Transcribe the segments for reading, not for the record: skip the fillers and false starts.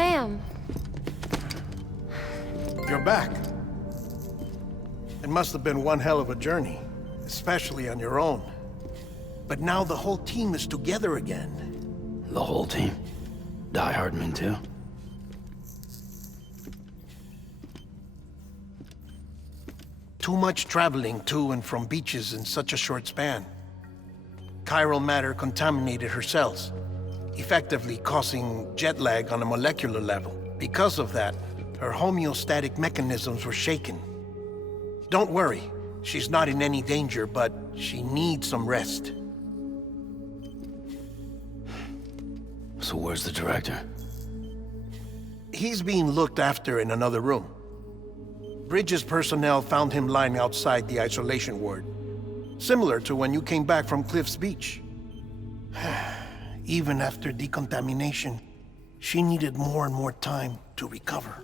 Sam. You're back. It must have been one hell of a journey, especially on your own. But now the whole team is together again. The whole team? Die Hardman too? Too much traveling to and from beaches in such a short span. Chiral matter contaminated her cells, effectively causing jet lag on a molecular level. Because of that, her homeostatic mechanisms were shaken. Don't worry, she's not in any danger, but she needs some rest. So where's the director? He's being looked after in another room. Bridges personnel found him lying outside the isolation ward. Similar to when you came back from Cliff's Beach. Even after decontamination, she needed more and more time to recover.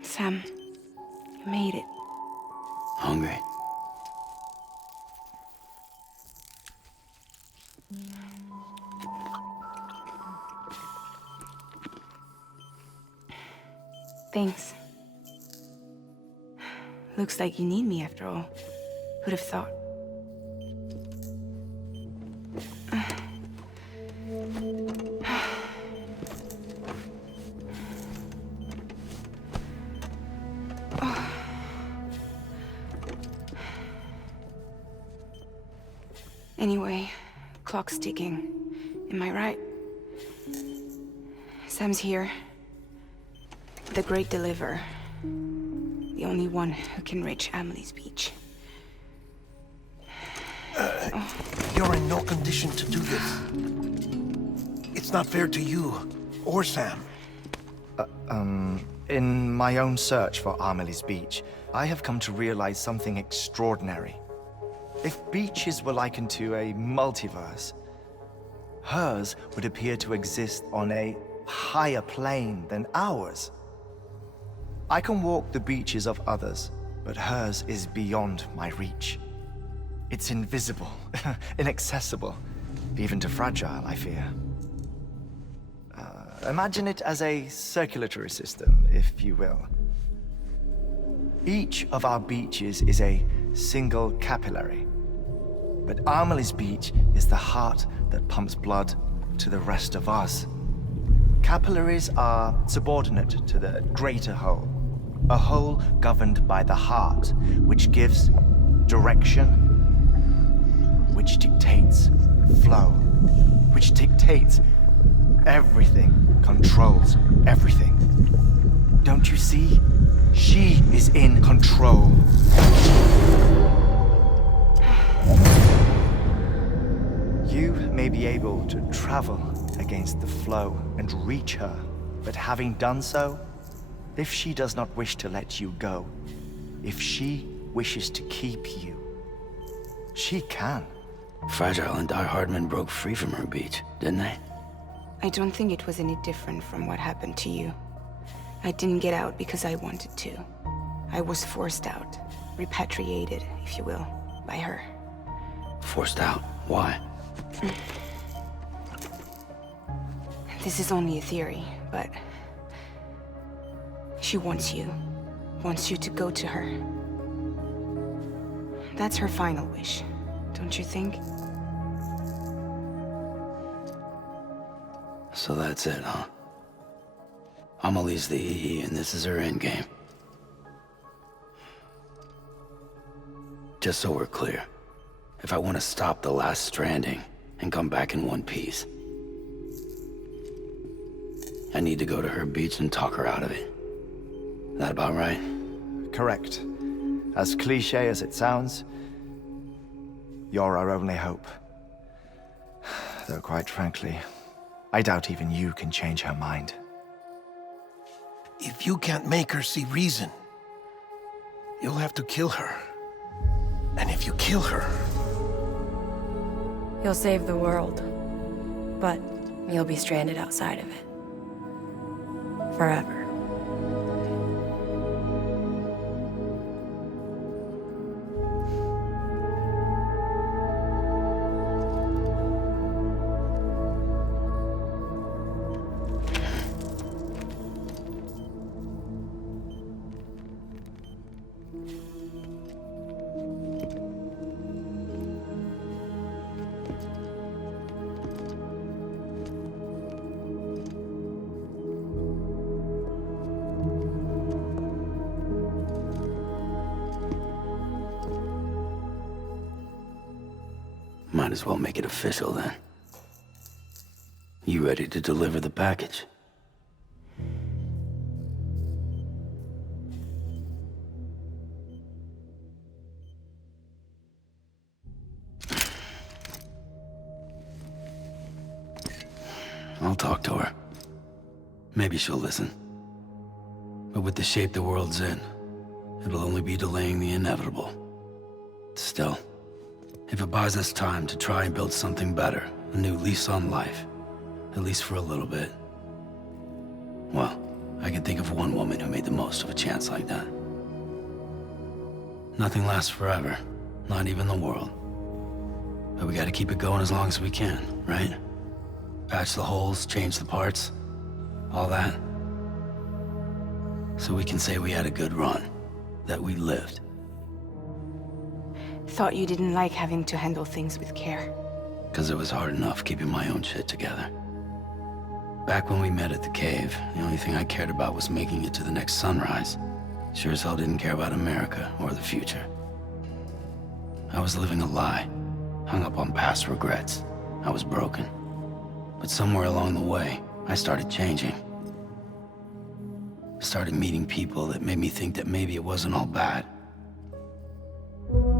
Sam, you made it. Hungry? Thanks. Looks like you need me after all. Who'd have thought? Anyway, clock's ticking. Am I right? Sam's here. The Great Deliverer. The only one who can reach Amelie's Beach. You're in no condition to do this. It's not fair to you, or Sam. In my own search for Amelie's Beach, I have come to realize something extraordinary. If beaches were likened to a multiverse, hers would appear to exist on a higher plane than ours. I can walk the beaches of others, but hers is beyond my reach. It's invisible, inaccessible, even to fragile, I fear. Imagine it as a circulatory system, if you will. Each of our beaches is a single capillary. But Amelie's Beach is the heart that pumps blood to the rest of us. Capillaries are subordinate to the greater whole. A whole governed by the heart, which gives direction, which dictates flow, which dictates everything, controls everything. Don't you see? She is in control. You may be able to travel against the flow and reach her, but having done so, if she does not wish to let you go, if she wishes to keep you, she can. Fragile and Die Hardman broke free from her beach, didn't they? I don't think it was any different from what happened to you. I didn't get out because I wanted to. I was forced out, repatriated, if you will, by her. Forced out? Why? This is only a theory, but she wants you to go to her. That's her final wish, don't you think? So that's it, huh? Amelie's the EE and this is her endgame. Just so we're clear, if I want to stop the last Stranding and come back in one piece, I need to go to her beach and talk her out of it. That about right? Correct. As cliché as it sounds, you're our only hope. Though quite frankly, I doubt even you can change her mind. If you can't make her see reason, you'll have to kill her. And if you kill her... You'll save the world, but you'll be stranded outside of it. Forever. might as well make it official then. You ready to deliver the package? I'll talk to her. Maybe she'll listen. But with the shape the world's in, it'll only be delaying the inevitable. Still, if it buys us time to try and build something better, a new lease on life, at least for a little bit, well, I can think of one woman who made the most of a chance like that. Nothing lasts forever, not even the world. But we gotta keep it going as long as we can, right? Patch the holes, change the parts, all that. So we can say we had a good run, that we lived. Thought you didn't like having to handle things with care. 'Cause it was hard enough keeping my own shit together. Back when we met at the cave, the only thing I cared about was making it to the next sunrise. Sure as hell didn't care about America or the future. I was living a lie, hung up on past regrets. I was broken. But somewhere along the way, I started changing. Started meeting people that made me think that maybe it wasn't all bad.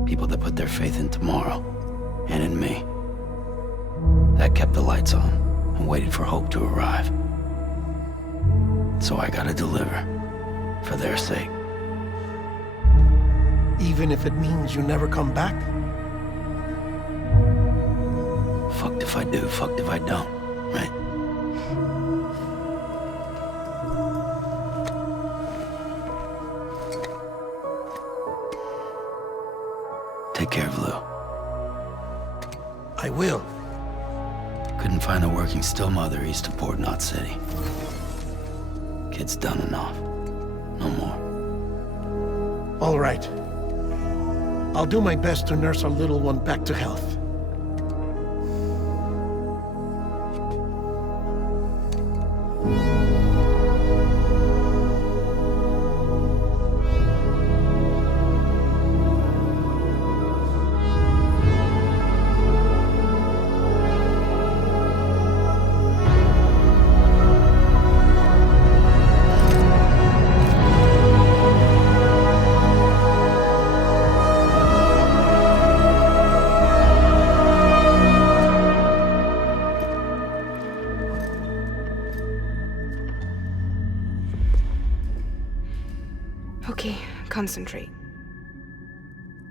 People that put their faith in tomorrow, and in me. That kept the lights on, and waited for hope to arrive. So I gotta deliver, for their sake. Even if it means you never come back? Fucked if I do, fucked if I don't, right? Take care of Lou. I will. Couldn't find a working still mother east of Port Knot City. Kid's done enough. No more. All right. I'll do my best to nurse our little one back to health. Okay, concentrate.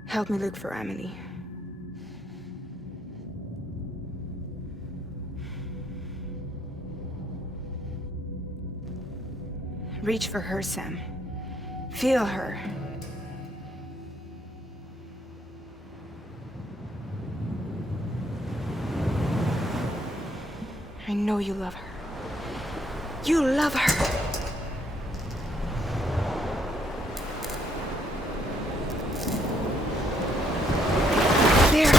Help me look for Emily. Reach for her, Sam. Feel her. I know you love her. You love her! There!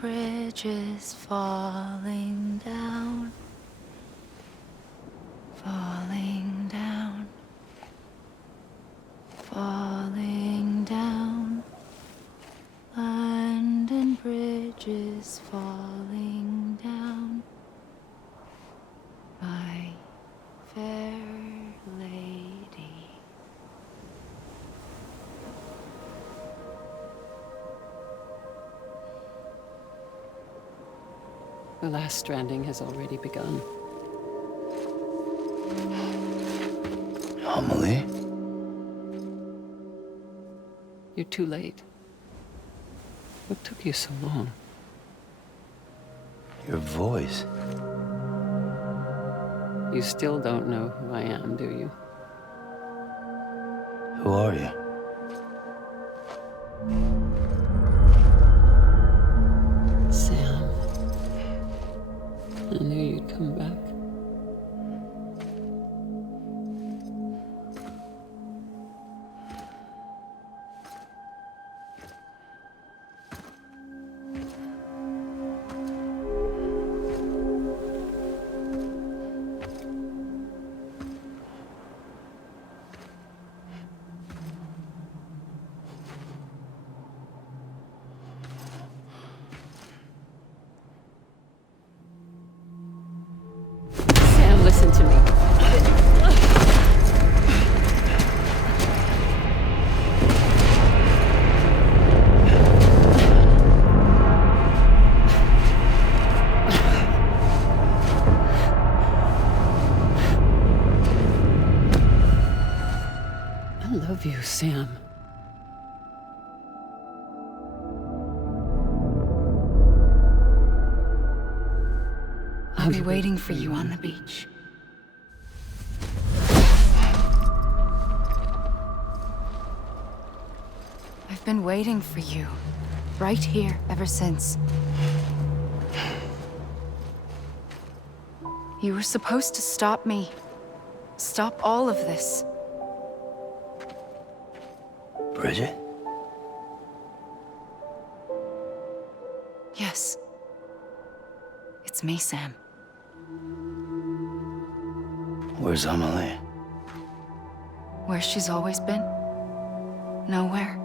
bridges falling down, falling down, falling down. London bridges falling down, my fair lady. The last stranding has already begun. Amelie? You're too late. What took you so long? Your voice. You still don't know who I am, do you? Who are you? Sam. I knew you'd come back. Sam, listen to me. I love you, Sam. I'll be waiting for you on the beach. I've been waiting for you, right here, ever since. You were supposed to stop me. Stop all of this. Bridget? Yes. It's me, Sam. Where's Amelie? Where she's always been? Nowhere.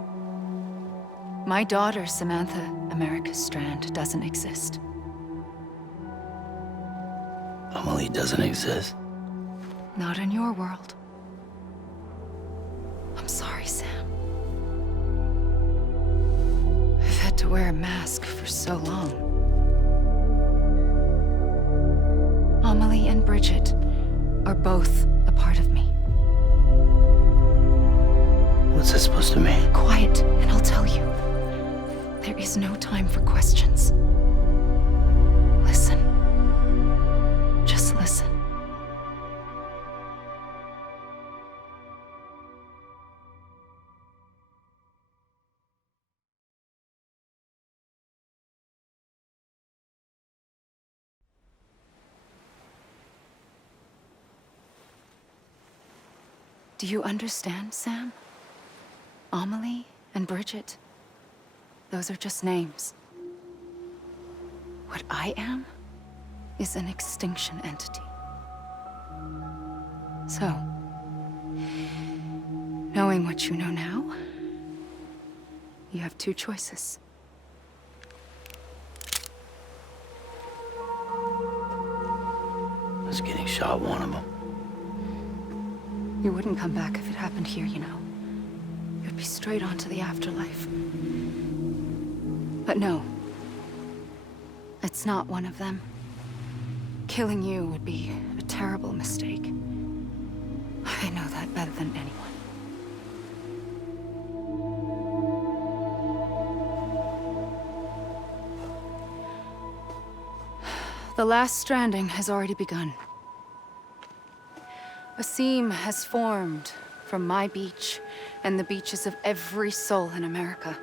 My daughter, Samantha America Strand, doesn't exist. Amelie doesn't exist. Not in your world. I'm sorry, Sam. I've had to wear a mask for so long. Amelie and Bridget are both a part of me. What's that supposed to mean? Quiet, and I'll tell you. There is no time for questions. Listen. Just listen. Do you understand, Sam? Amelie and Bridget, those are just names. What I am is an extinction entity. So, knowing what you know now, you have two choices. I was getting shot, one of them. You wouldn't come back if it happened here, you know. You'd be straight on to the afterlife. But no. It's not one of them. Killing you would be a terrible mistake. I know that better than anyone. The last stranding has already begun. A seam has formed from my beach and the beaches of every soul in America.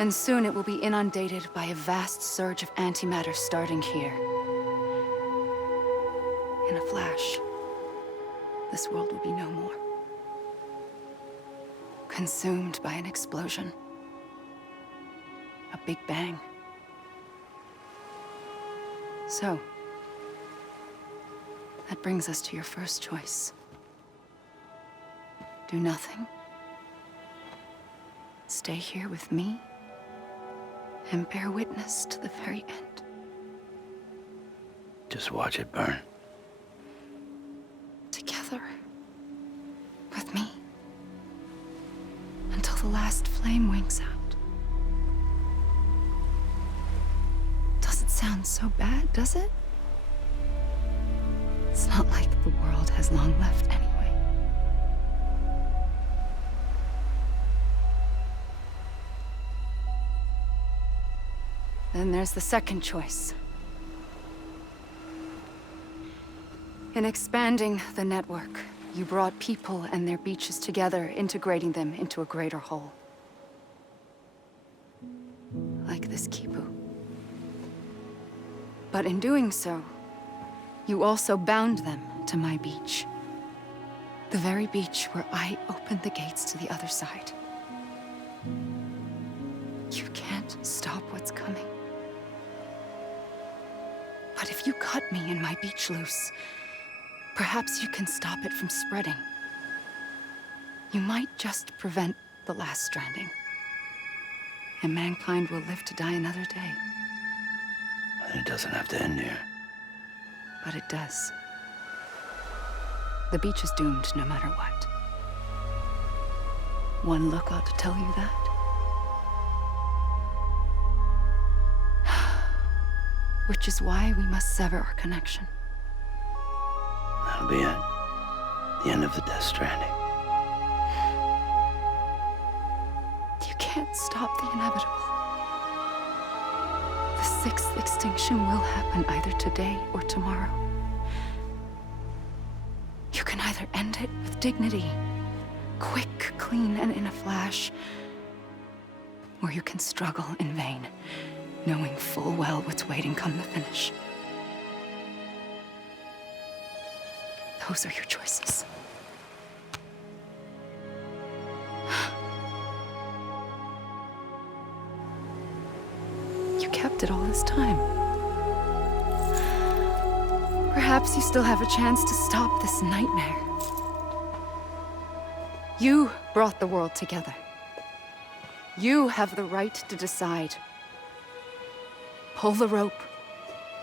And soon it will be inundated by a vast surge of antimatter starting here. In a flash, this world will be no more. Consumed by an explosion. A big bang. So, that brings us to your first choice. Do nothing. Stay here with me and bear witness to the very end. Just watch it burn. Together. With me. Until the last flame winks out. Doesn't sound so bad, does it? It's not like the world has long left anyway. Then there's the second choice. In expanding the network, you brought people and their beaches together, integrating them into a greater whole. Like this Kipu. But in doing so, you also bound them to my beach. The very beach where I opened the gates to the other side. You can't stop what's coming. But if you cut me and my beach loose, perhaps you can stop it from spreading. You might just prevent the last stranding. And mankind will live to die another day. And it doesn't have to end here. But it does. The beach is doomed no matter what. One look ought to tell you that. Which is why we must sever our connection. That'll be it. The end of the Death Stranding. You can't stop the inevitable. The sixth extinction will happen either today or tomorrow. You can either end it with dignity, quick, clean, and in a flash, or you can struggle in vain, knowing full well what's waiting come the finish. Those are your choices. You kept it all this time. Perhaps you still have a chance to stop this nightmare. You brought the world together. You have the right to decide. Pull the rope,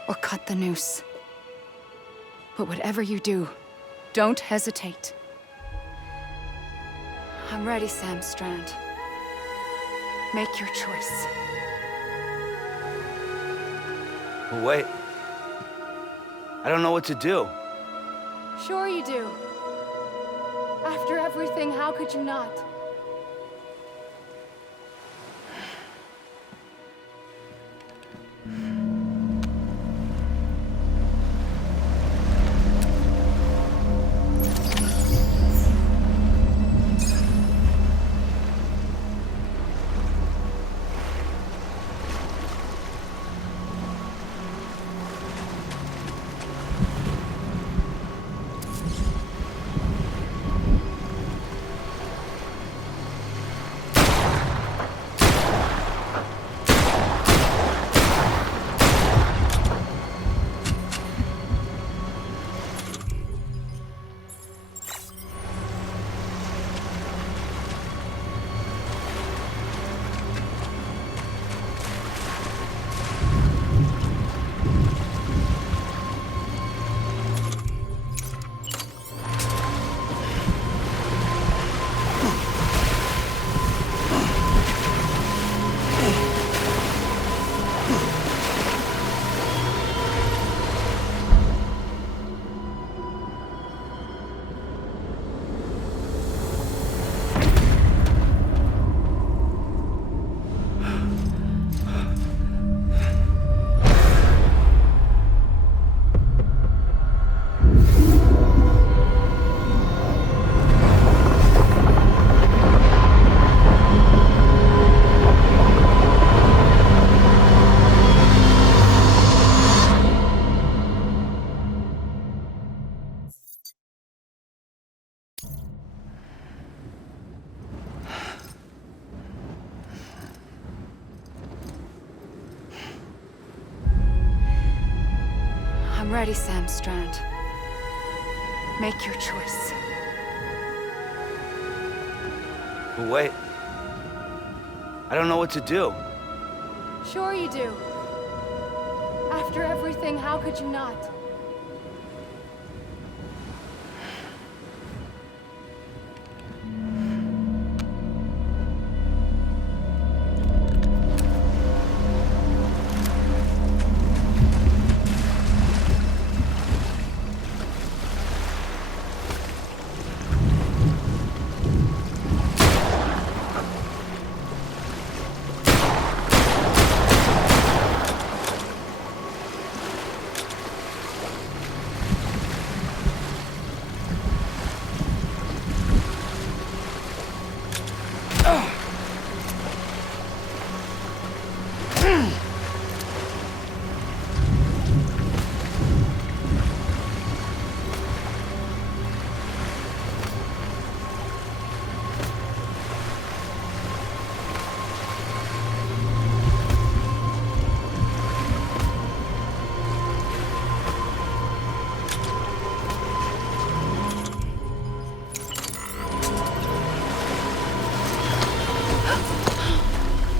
or cut the noose. But whatever you do, don't hesitate. I'm ready, Sam Strand. Make your choice. But wait. I don't know what to do. Sure you do. After everything, how could you not? ready, Sam Strand. Make your choice. But wait. I don't know what to do. Sure you do. After everything, how could you not?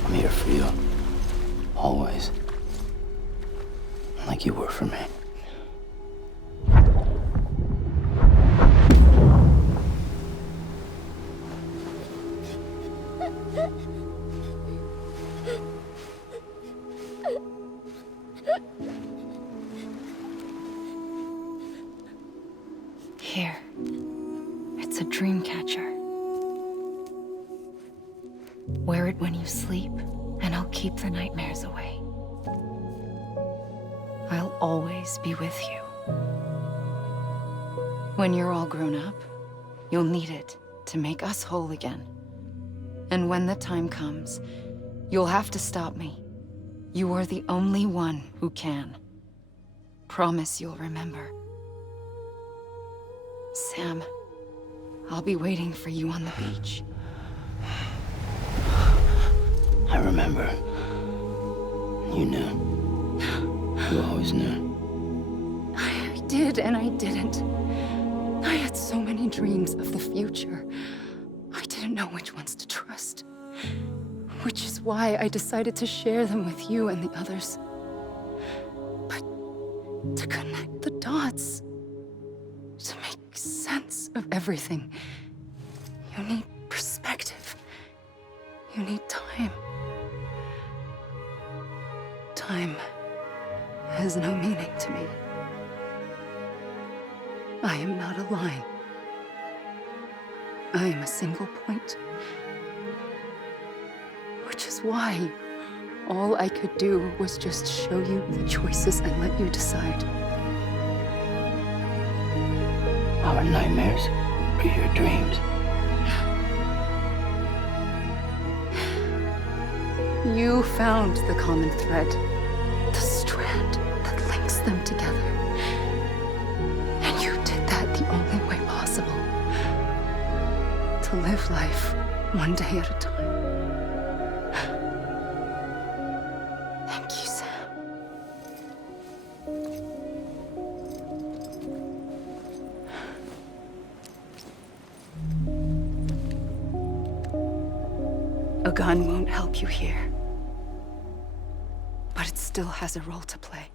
I'm here for you. Always. Like you were for me. Here. It's a dream catcher. Wear it when you sleep, and I'll keep the nightmares away. I'll always be with you. When you're all grown up, you'll need it to make us whole again. And when the time comes, you'll have to stop me. You are the only one who can. Promise you'll remember. Sam, I'll be waiting for you on the beach. I remember. You knew. You always knew. I did and I didn't. I had so many dreams of the future. I didn't know which ones to trust. Which is why I decided to share them with you and the others. But to connect the dots, to make sense of everything, you need perspective. You need time. Time has no meaning to me. I am not a line. I am a single point. Which is why all I could do was just show you the choices and let you decide. Our nightmares or your dreams? You found the common thread, the strand that links them together. And you did that the only way possible. To live life one day at a time. Thank you, Sam. A gun won't help you here. But it still has a role to play.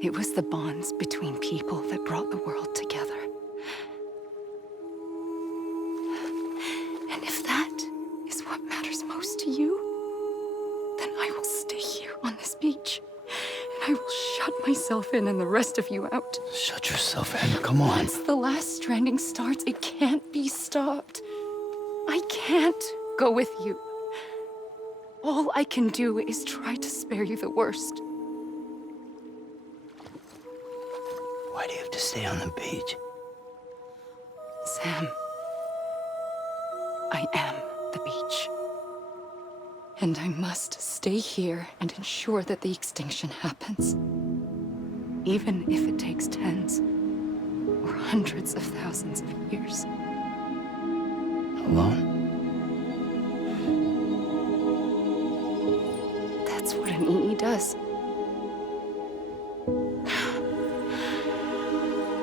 It was the bonds between people that brought the world together. And if that is what matters most to you, then I will stay here on this beach. And I will shut myself in and the rest of you out. Shut yourself in, come on. Once the last stranding starts, it can't be stopped. I can't go with you. All I can do is try to spare you the worst. Why do you have to stay on the beach? Sam, I am the beach. And I must stay here and ensure that the extinction happens. Even if it takes tens or hundreds of thousands of years. Alone? this.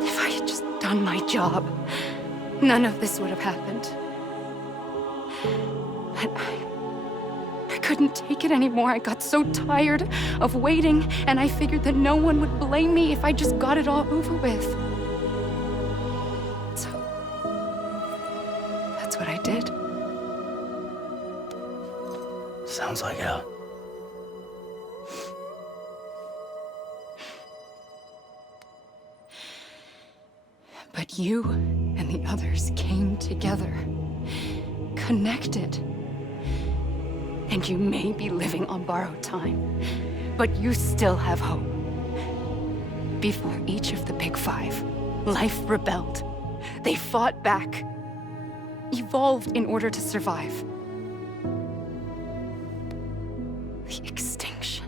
If I had just done my job, none of this would have happened. But I couldn't take it anymore. I got so tired of waiting, and I figured that no one would blame me if I just got it all over with. So, that's what I did. Sounds like hell. But you and the others came together, connected. And you may be living on borrowed time, but you still have hope. Before each of the Big Five, life rebelled. They fought back, evolved in order to survive. The extinction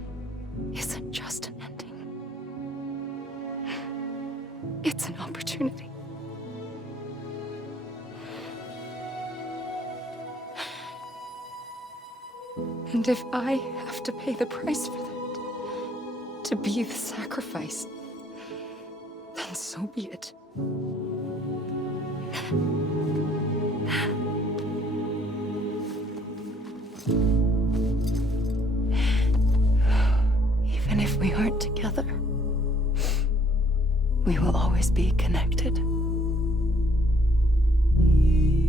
isn't just an ending. It's an opportunity. And if I have to pay the price for that, to be the sacrifice, then so be it. Even if we aren't together, we will always be connected.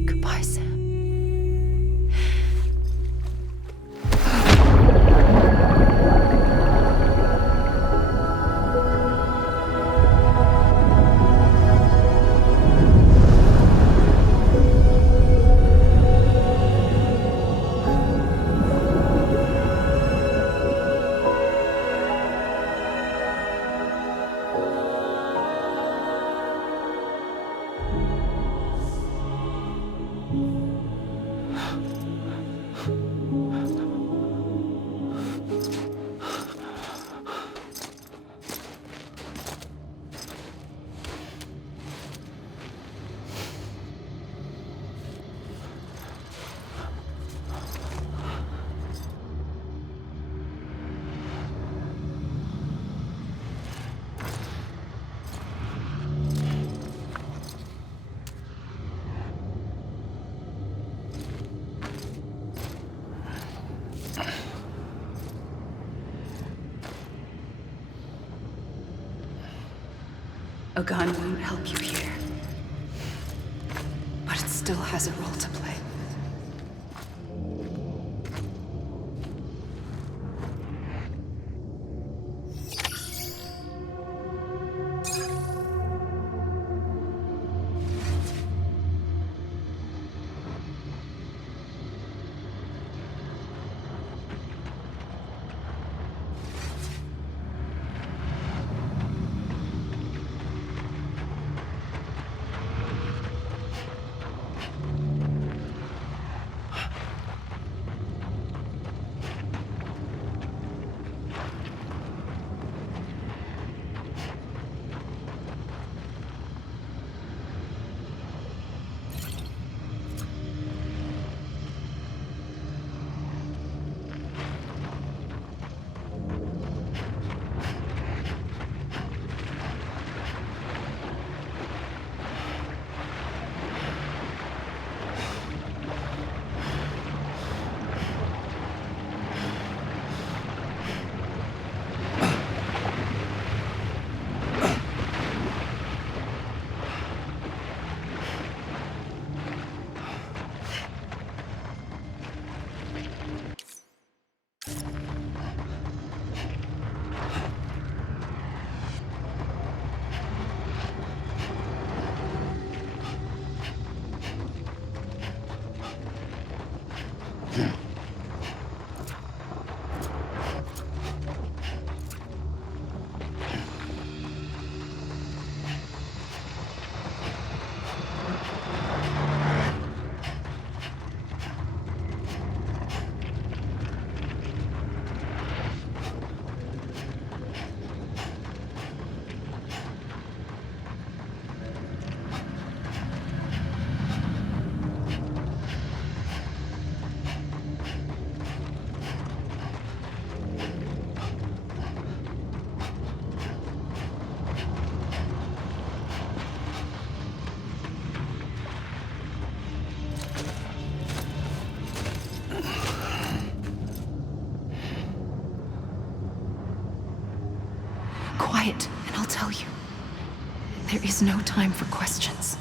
Goodbye, Sam. A gun won't help you here, but it still has a role to play. There is no time for questions.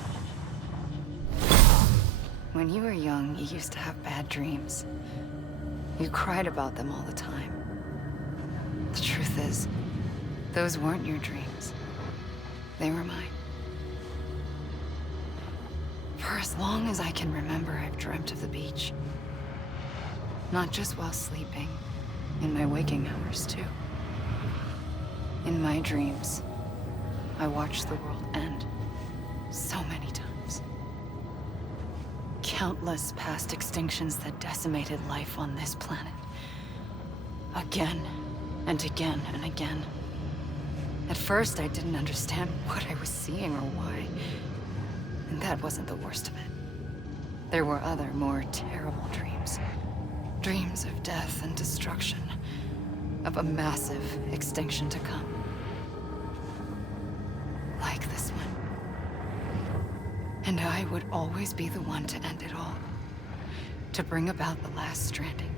When you were young, you used to have bad dreams. You cried about them all the time. The truth is, those weren't your dreams. They were mine. For as long as I can remember, I've dreamt of the beach. Not just while sleeping, in my waking hours too. In my dreams, I watched the world end so many times. Countless past extinctions that decimated life on this planet. Again, and again, and again. At first, I didn't understand what I was seeing or why. And that wasn't the worst of it. There were other, more terrible dreams. Dreams of death and destruction. Of a massive extinction to come. Like this one. And I would always be the one to end it all. To bring about the last stranding.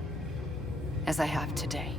As I have today.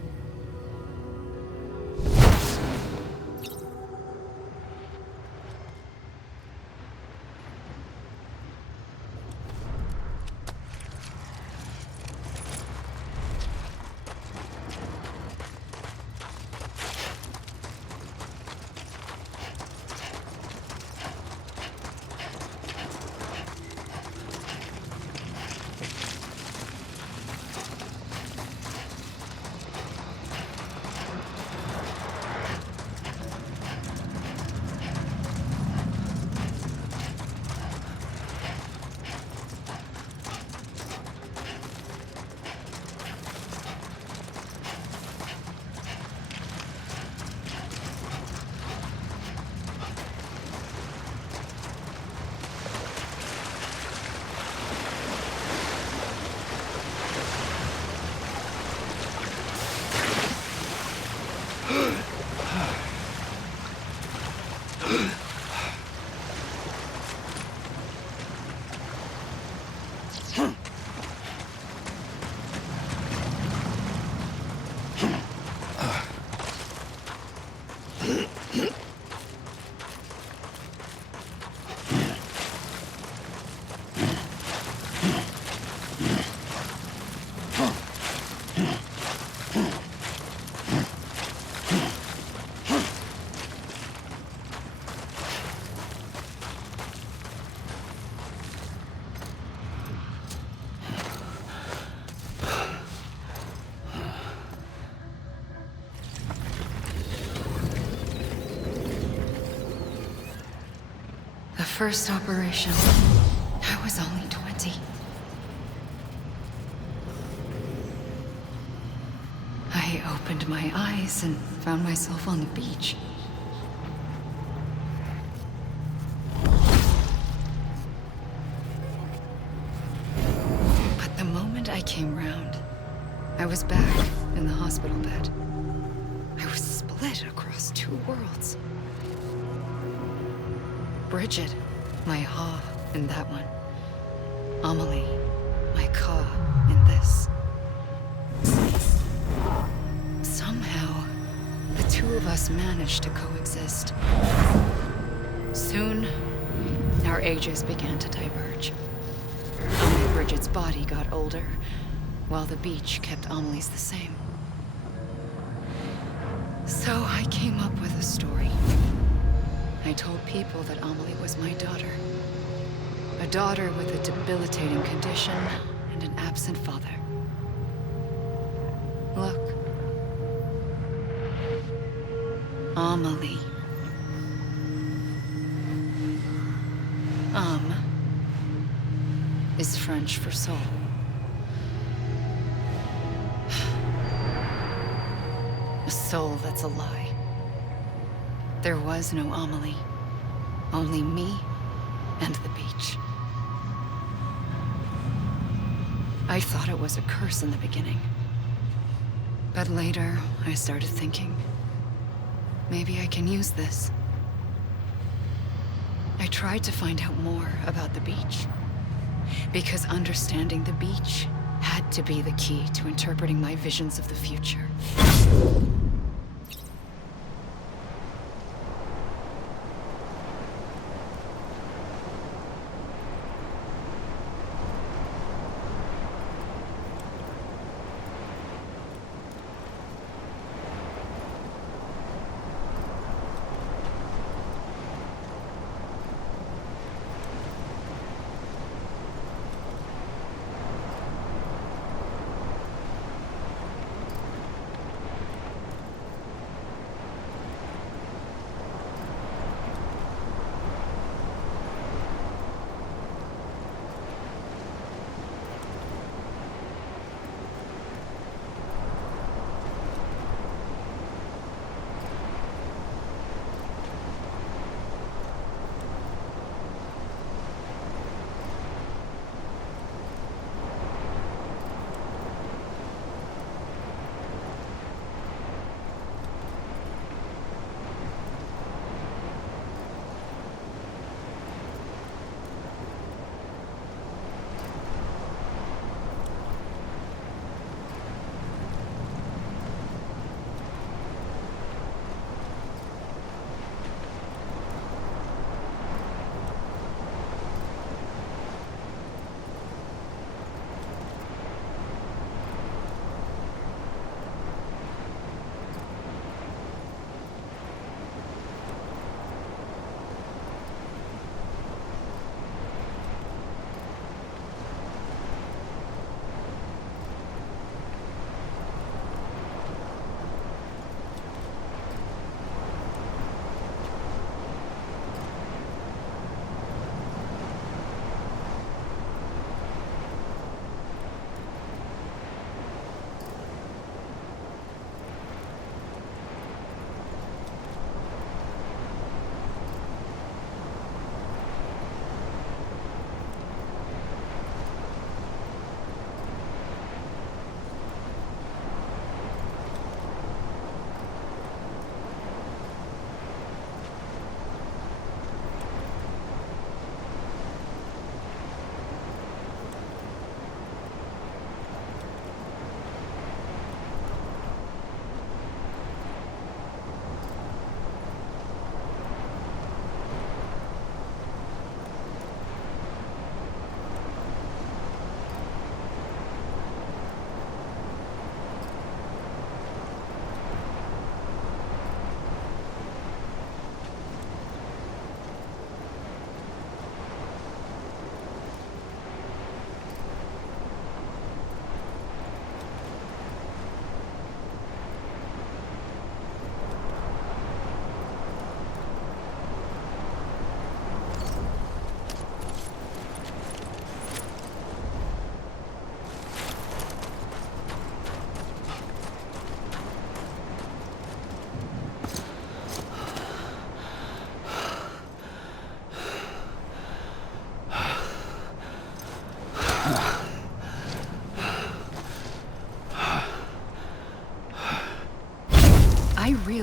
First operation, I was only 20. I opened my eyes and found myself on the beach. But the moment I came round, I was back in the hospital bed. I was split across two worlds. Bridget, my Ha in that one. Amelie, my Ka in this. Somehow, the two of us managed to coexist. Soon, our ages began to diverge. Only Bridget's body got older, while the beach kept Amelie's the same. So I came up with a story. I told people that Amelie was my daughter. A daughter with a debilitating condition and an absent father. Look. Amelie. Is French for soul. A soul that's a lie. There was no Amelie. Only me and the beach. I thought it was a curse in the beginning. But later, I started thinking, maybe I can use this. I tried to find out more about the beach. Because understanding the beach had to be the key to interpreting my visions of the future.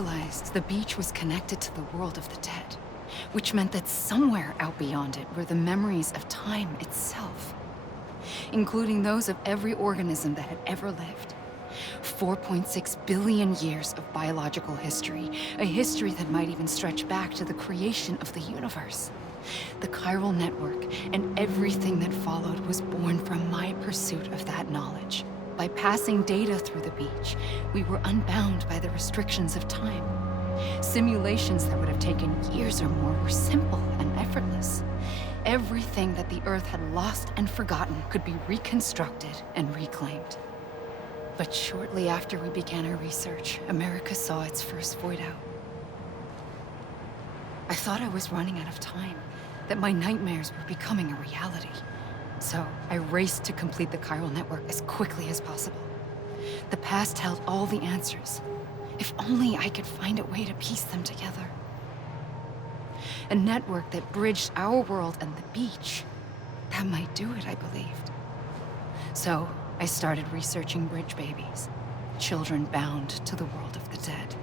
realized the beach was connected to the world of the dead, which meant that somewhere out beyond it were the memories of time itself, including those of every organism that had ever lived. 4.6 billion years of biological history, a history that might even stretch back to the creation of the universe. The chiral network and everything that followed was born from my pursuit of that knowledge. By passing data through the beach, we were unbound by the restrictions of time. Simulations that would have taken years or more were simple and effortless. Everything that the Earth had lost and forgotten could be reconstructed and reclaimed. But shortly after we began our research, America saw its first void out. I thought I was running out of time, that my nightmares were becoming a reality. So I raced to complete the chiral network as quickly as possible. The past held all the answers. If only I could find a way to piece them together. A network that bridged our world and the beach. That might do it, I believed. So I started researching bridge babies, children bound to the world of the dead.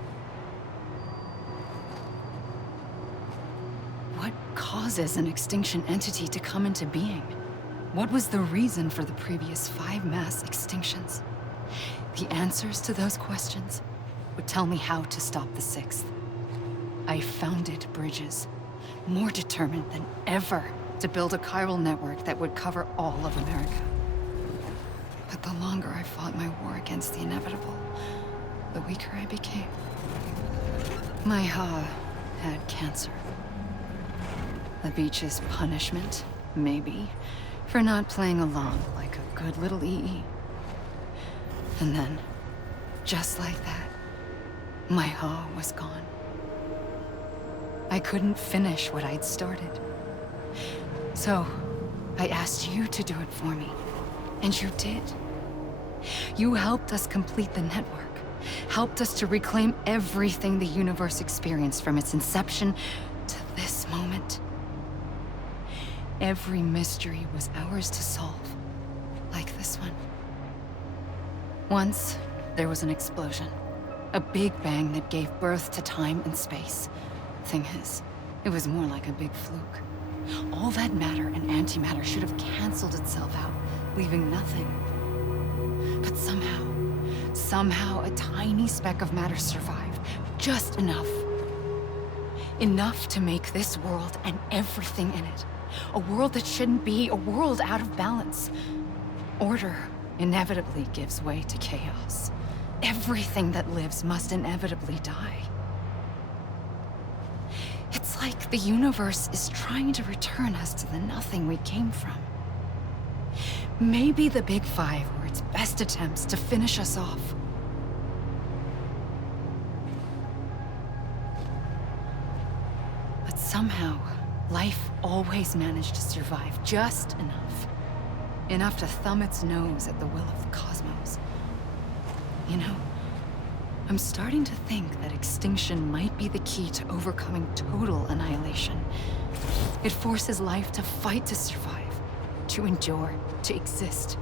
What causes an extinction entity to come into being? What was the reason for the previous 5 mass extinctions? The answers to those questions would tell me how to stop the 6th. I founded bridges, more determined than ever to build a chiral network that would cover all of America. But the longer I fought my war against the inevitable, the weaker I became. My Ha had cancer. The beach's punishment, maybe, for not playing along like a good little EE. And then, just like that, my Ha was gone. I couldn't finish what I'd started. So, I asked you to do it for me, and you did. You helped us complete the network, helped us to reclaim everything the universe experienced from its inception to this moment. Every mystery was ours to solve, like this one. Once, there was an explosion. A big bang that gave birth to time and space. Thing is, it was more like a big fluke. All that matter and antimatter should have canceled itself out, leaving nothing. But somehow a tiny speck of matter survived. Just enough. Enough to make this world and everything in it. A world that shouldn't be, a world out of balance. Order inevitably gives way to chaos. Everything that lives must inevitably die. It's like the universe is trying to return us to the nothing we came from. Maybe the Big Five were its best attempts to finish us off. But somehow, life always managed to survive just enough. Enough to thumb its nose at the will of the cosmos. You know, I'm starting to think that extinction might be the key to overcoming total annihilation. It forces life to fight to survive, to endure, to exist.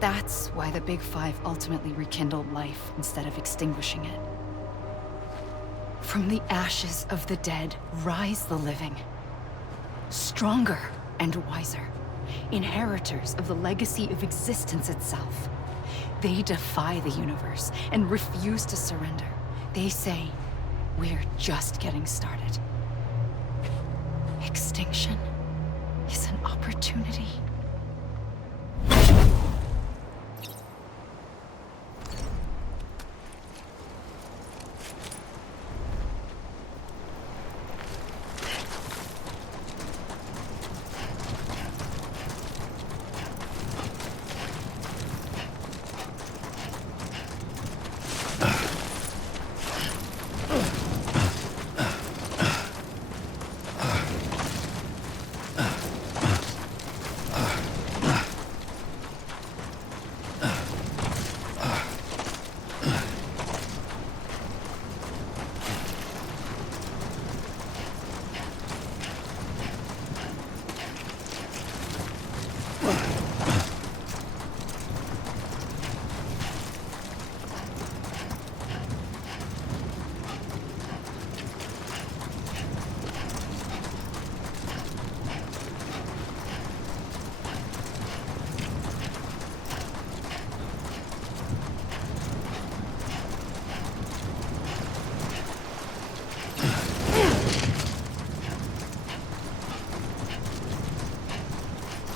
That's why the Big Five ultimately rekindled life instead of extinguishing it. From the ashes of the dead rise the living. Stronger and wiser. Inheritors of the legacy of existence itself. They defy the universe and refuse to surrender. They say, we're just getting started. Extinction is an opportunity.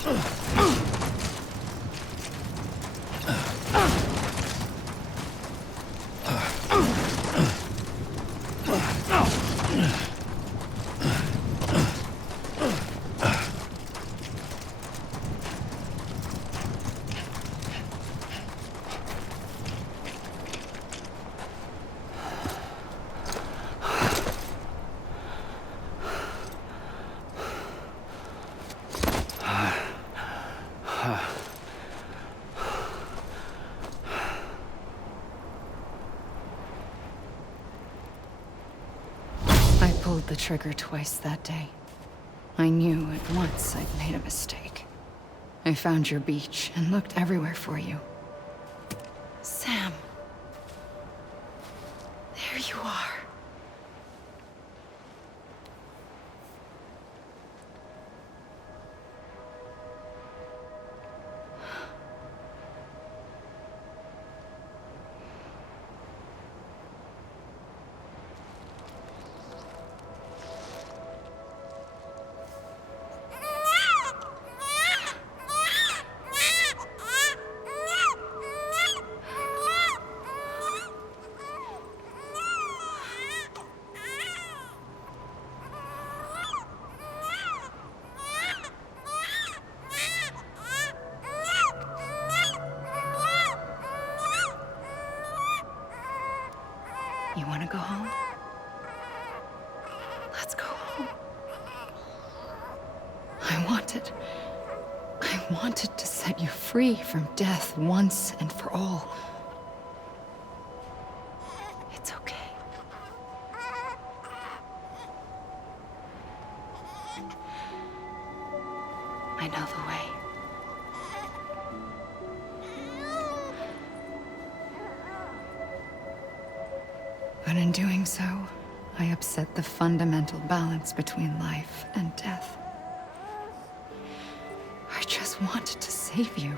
I pulled the trigger twice that day. I knew at once I'd made a mistake. I found your beach and looked everywhere for you. Sam. There you are. You want to go home? Let's go home. I wanted to set you free from death once and for all. It's okay. I know the way. But in doing so, I upset the fundamental balance between life and death. I just wanted to save you.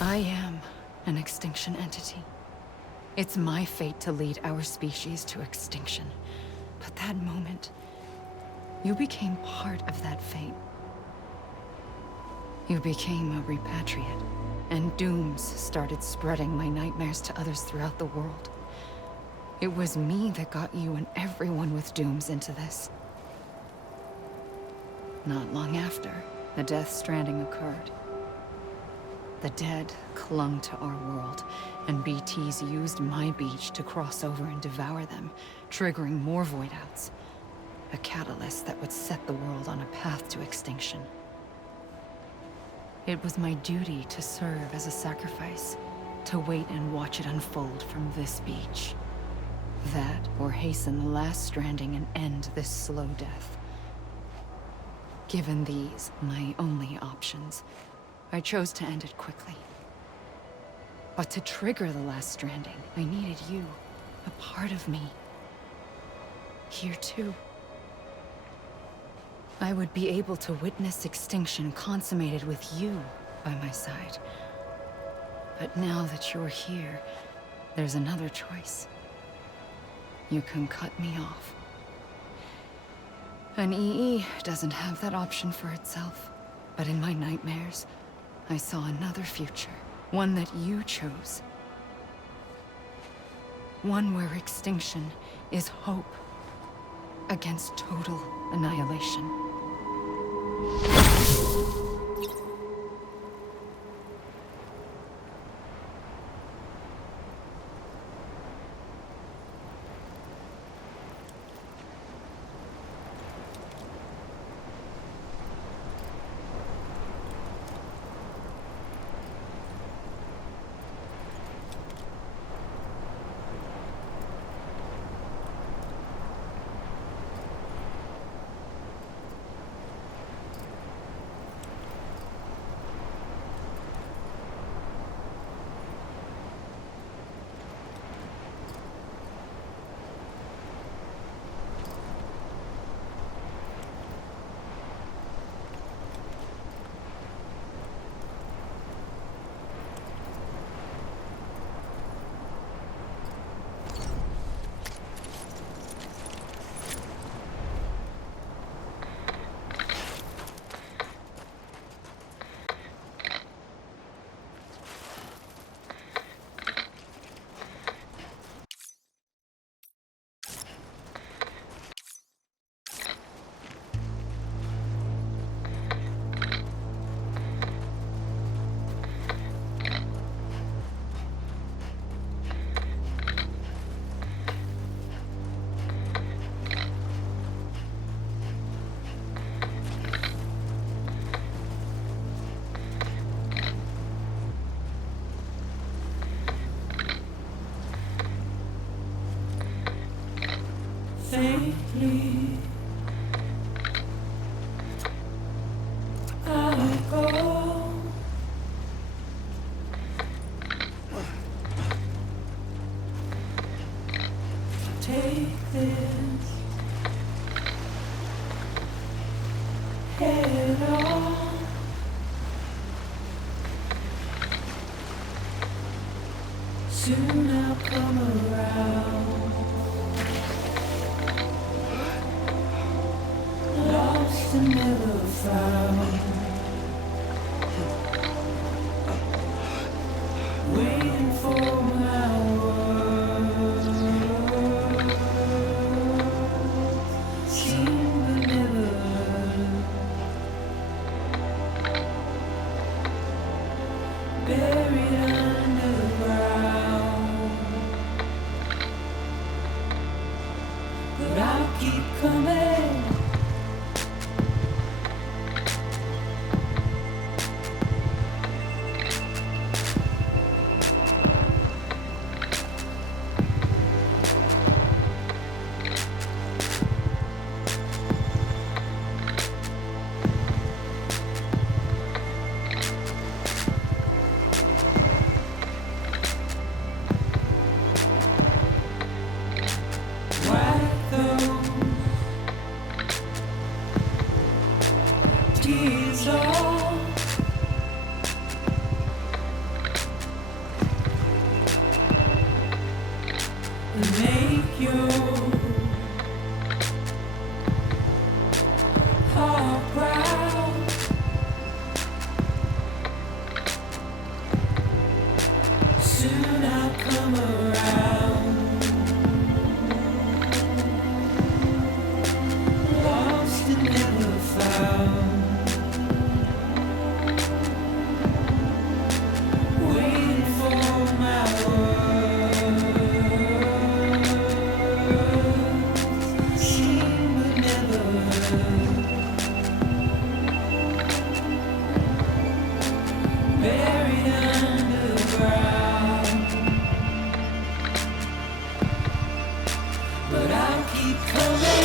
I am an extinction entity. It's my fate to lead our species to extinction. But that moment, you became part of that fate. You became a repatriate, and dooms started spreading my nightmares to others throughout the world. It was me that got you and everyone with dooms into this. Not long after, the Death Stranding occurred. The dead clung to our world, and BTs used my beach to cross over and devour them, triggering more void-outs. A catalyst that would set the world on a path to extinction. It was my duty to serve as a sacrifice, to wait and watch it unfold from this beach. That, or hasten the last stranding and end this slow death. Given these, my only options, I chose to end it quickly. But to trigger the last stranding, I needed you, a part of me. Here too. I would be able to witness extinction consummated with you by my side. But now that you're here, there's another choice. You can cut me off. An EE doesn't have that option for itself. But in my nightmares, I saw another future. One that you chose. One where extinction is hope against total annihilation. Soon I'll come around. Lost and never found. Waiting for my world. Seen but never heard. Buried underground. But I'll keep coming. Tears all and make your heart proud. Soon I'll come around. Lost and never found. But I'll keep coming.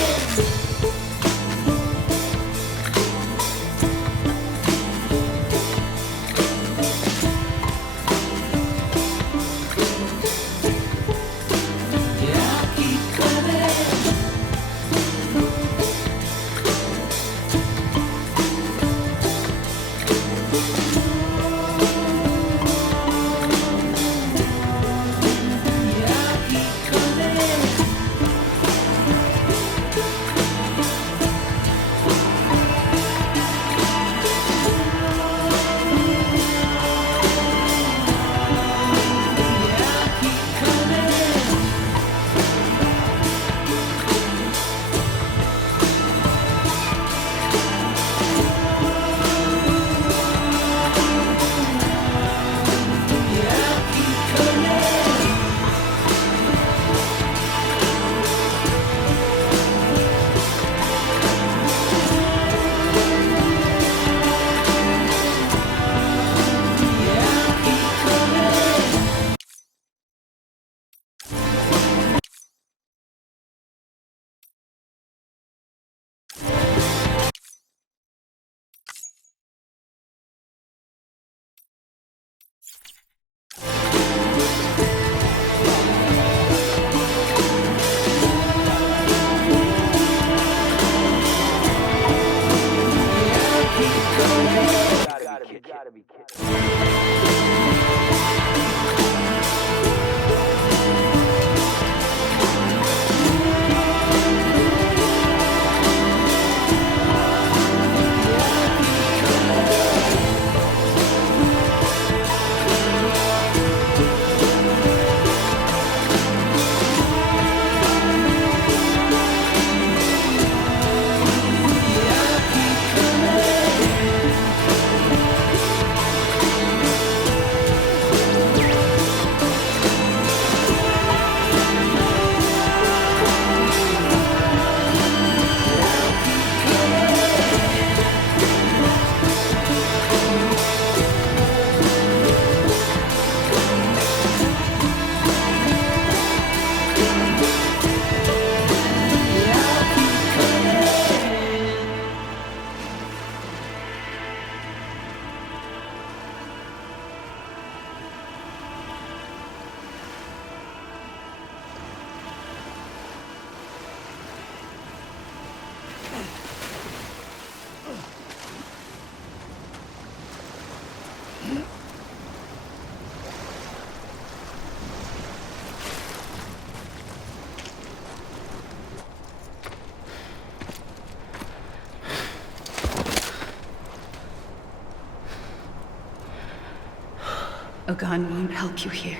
A gun won't help you here.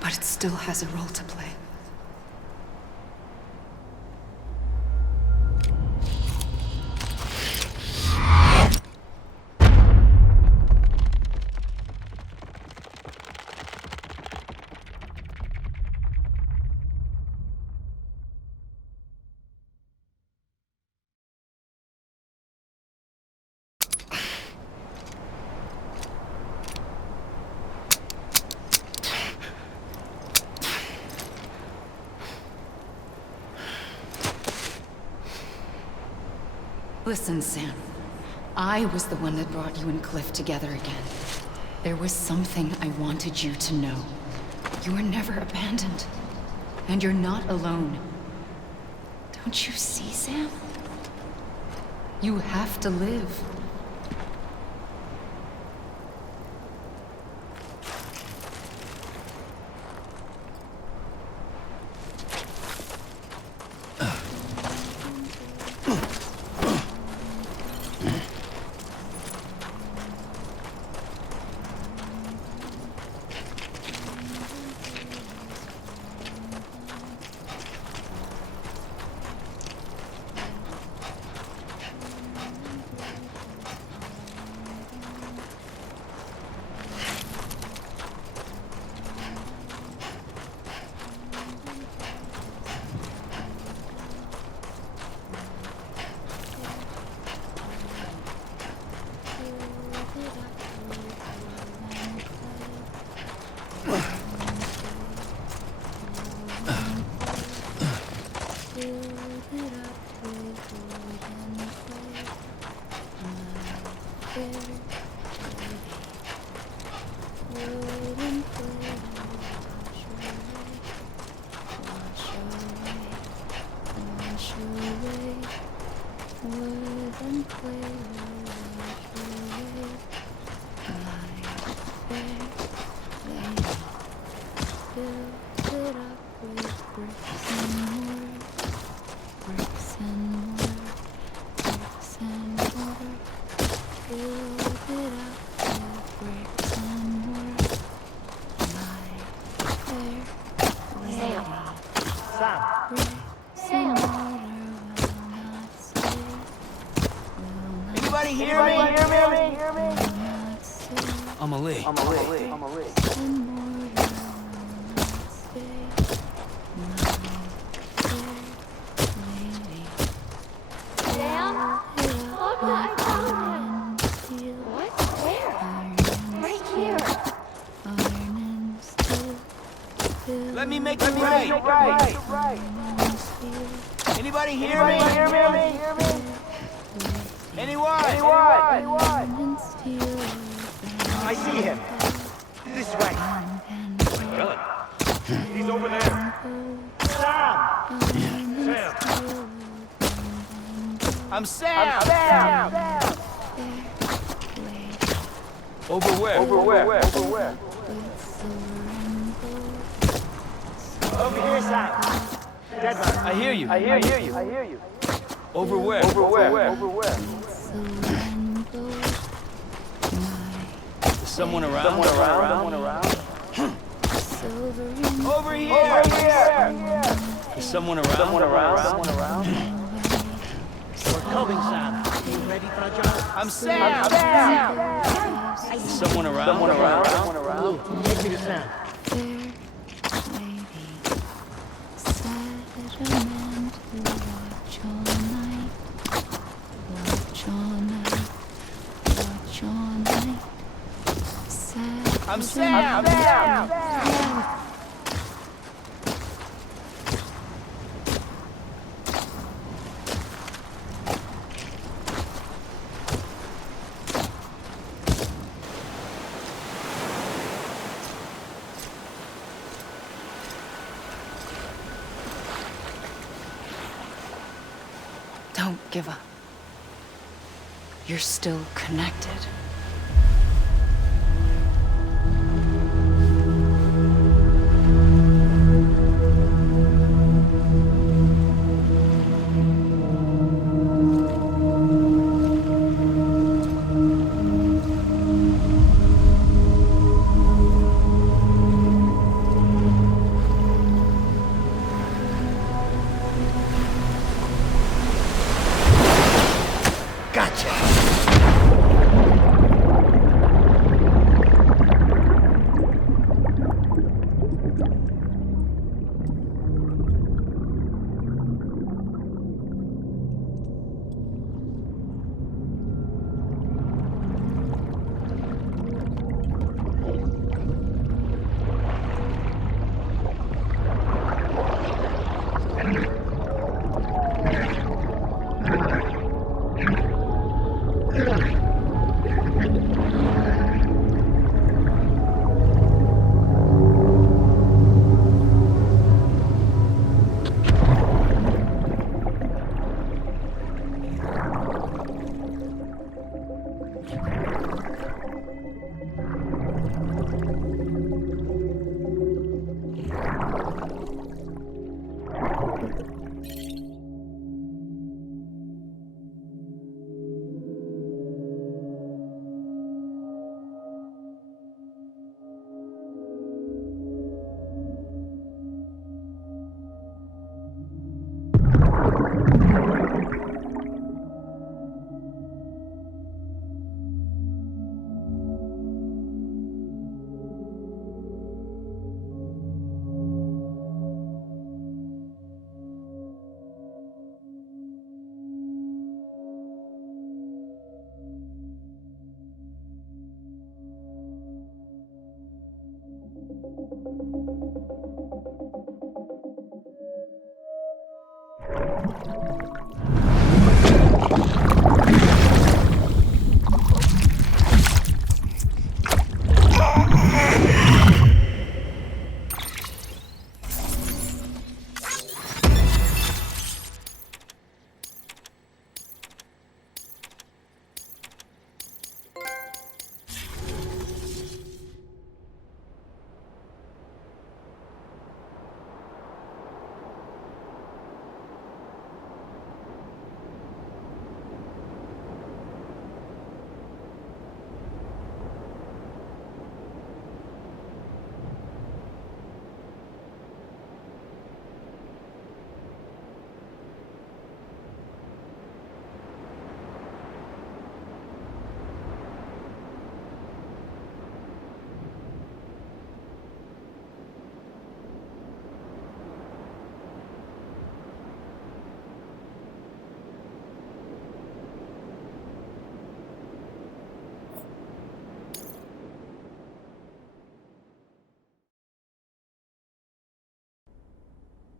But it still has a role to play. Listen, Sam. I was the one that brought you and Cliff together again. There was something I wanted you to know. You were never abandoned. And you're not alone. Don't you see, Sam? You have to live. Let me make it right. Anybody hear me? Anyone? I see him. This way. He's over there. Sam! I'm Sam! Over where? Over here, Sam. Dead man. I hear you. Over where? Is someone around? Over here. Is someone around? We're coming, Sam. Are you ready for a job? I'm Sam. Is someone around? Take me to Sam. I'm Sam. Don't give up. You're still connected.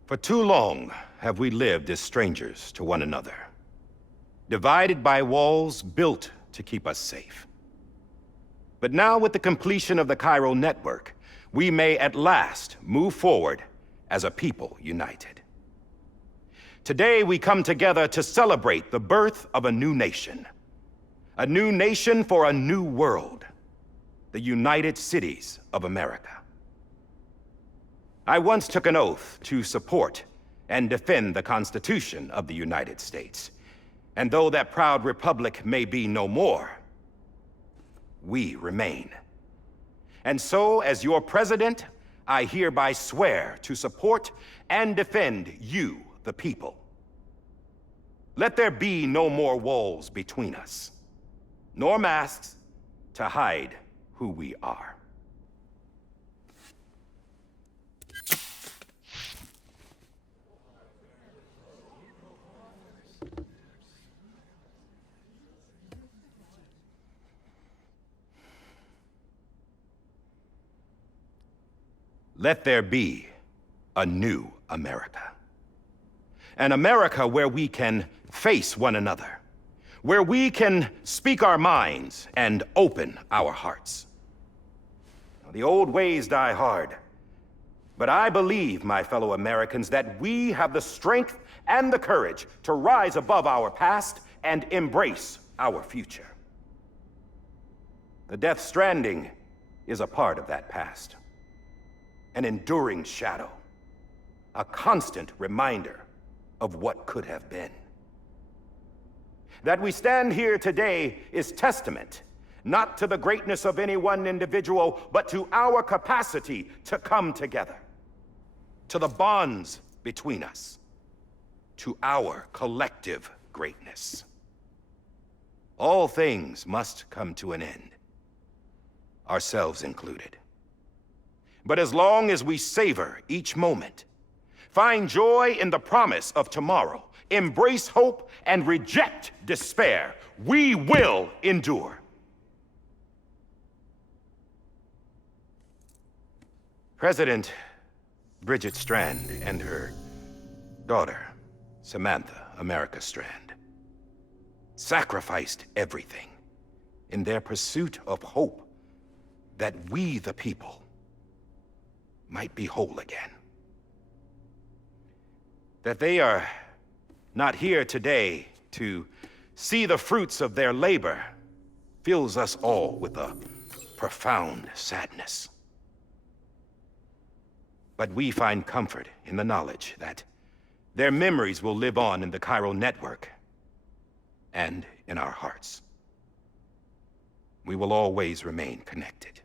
For too long have we lived as strangers to one another, divided by walls built to keep us safe. But now, with the completion of the Chiral network, we may at last move forward as a people united. Today, we come together to celebrate the birth of a new nation. A new nation for a new world. The United Cities of America. I once took an oath to support and defend the Constitution of the United States. And though that proud republic may be no more, we remain. And so, as your president, I hereby swear to support and defend you, the people. Let there be no more walls between us, nor masks to hide who we are. Let there be a new America. An America where we can face one another, where we can speak our minds and open our hearts. The old ways die hard, but I believe, my fellow Americans, that we have the strength and the courage to rise above our past and embrace our future. The Death Stranding is a part of that past. An enduring shadow, a constant reminder of what could have been. That we stand here today is testament, not to the greatness of any one individual, but to our capacity to come together, to the bonds between us, to our collective greatness. All things must come to an end, ourselves included. But as long as we savor each moment, find joy in the promise of tomorrow, embrace hope, and reject despair, we will endure. President Bridget Strand and her daughter, Samantha America Strand, sacrificed everything in their pursuit of hope that we, the people, might be whole again. That they are not here today to see the fruits of their labor fills us all with a profound sadness. But we find comfort in the knowledge that their memories will live on in the Chiral network and in our hearts. We will always remain connected.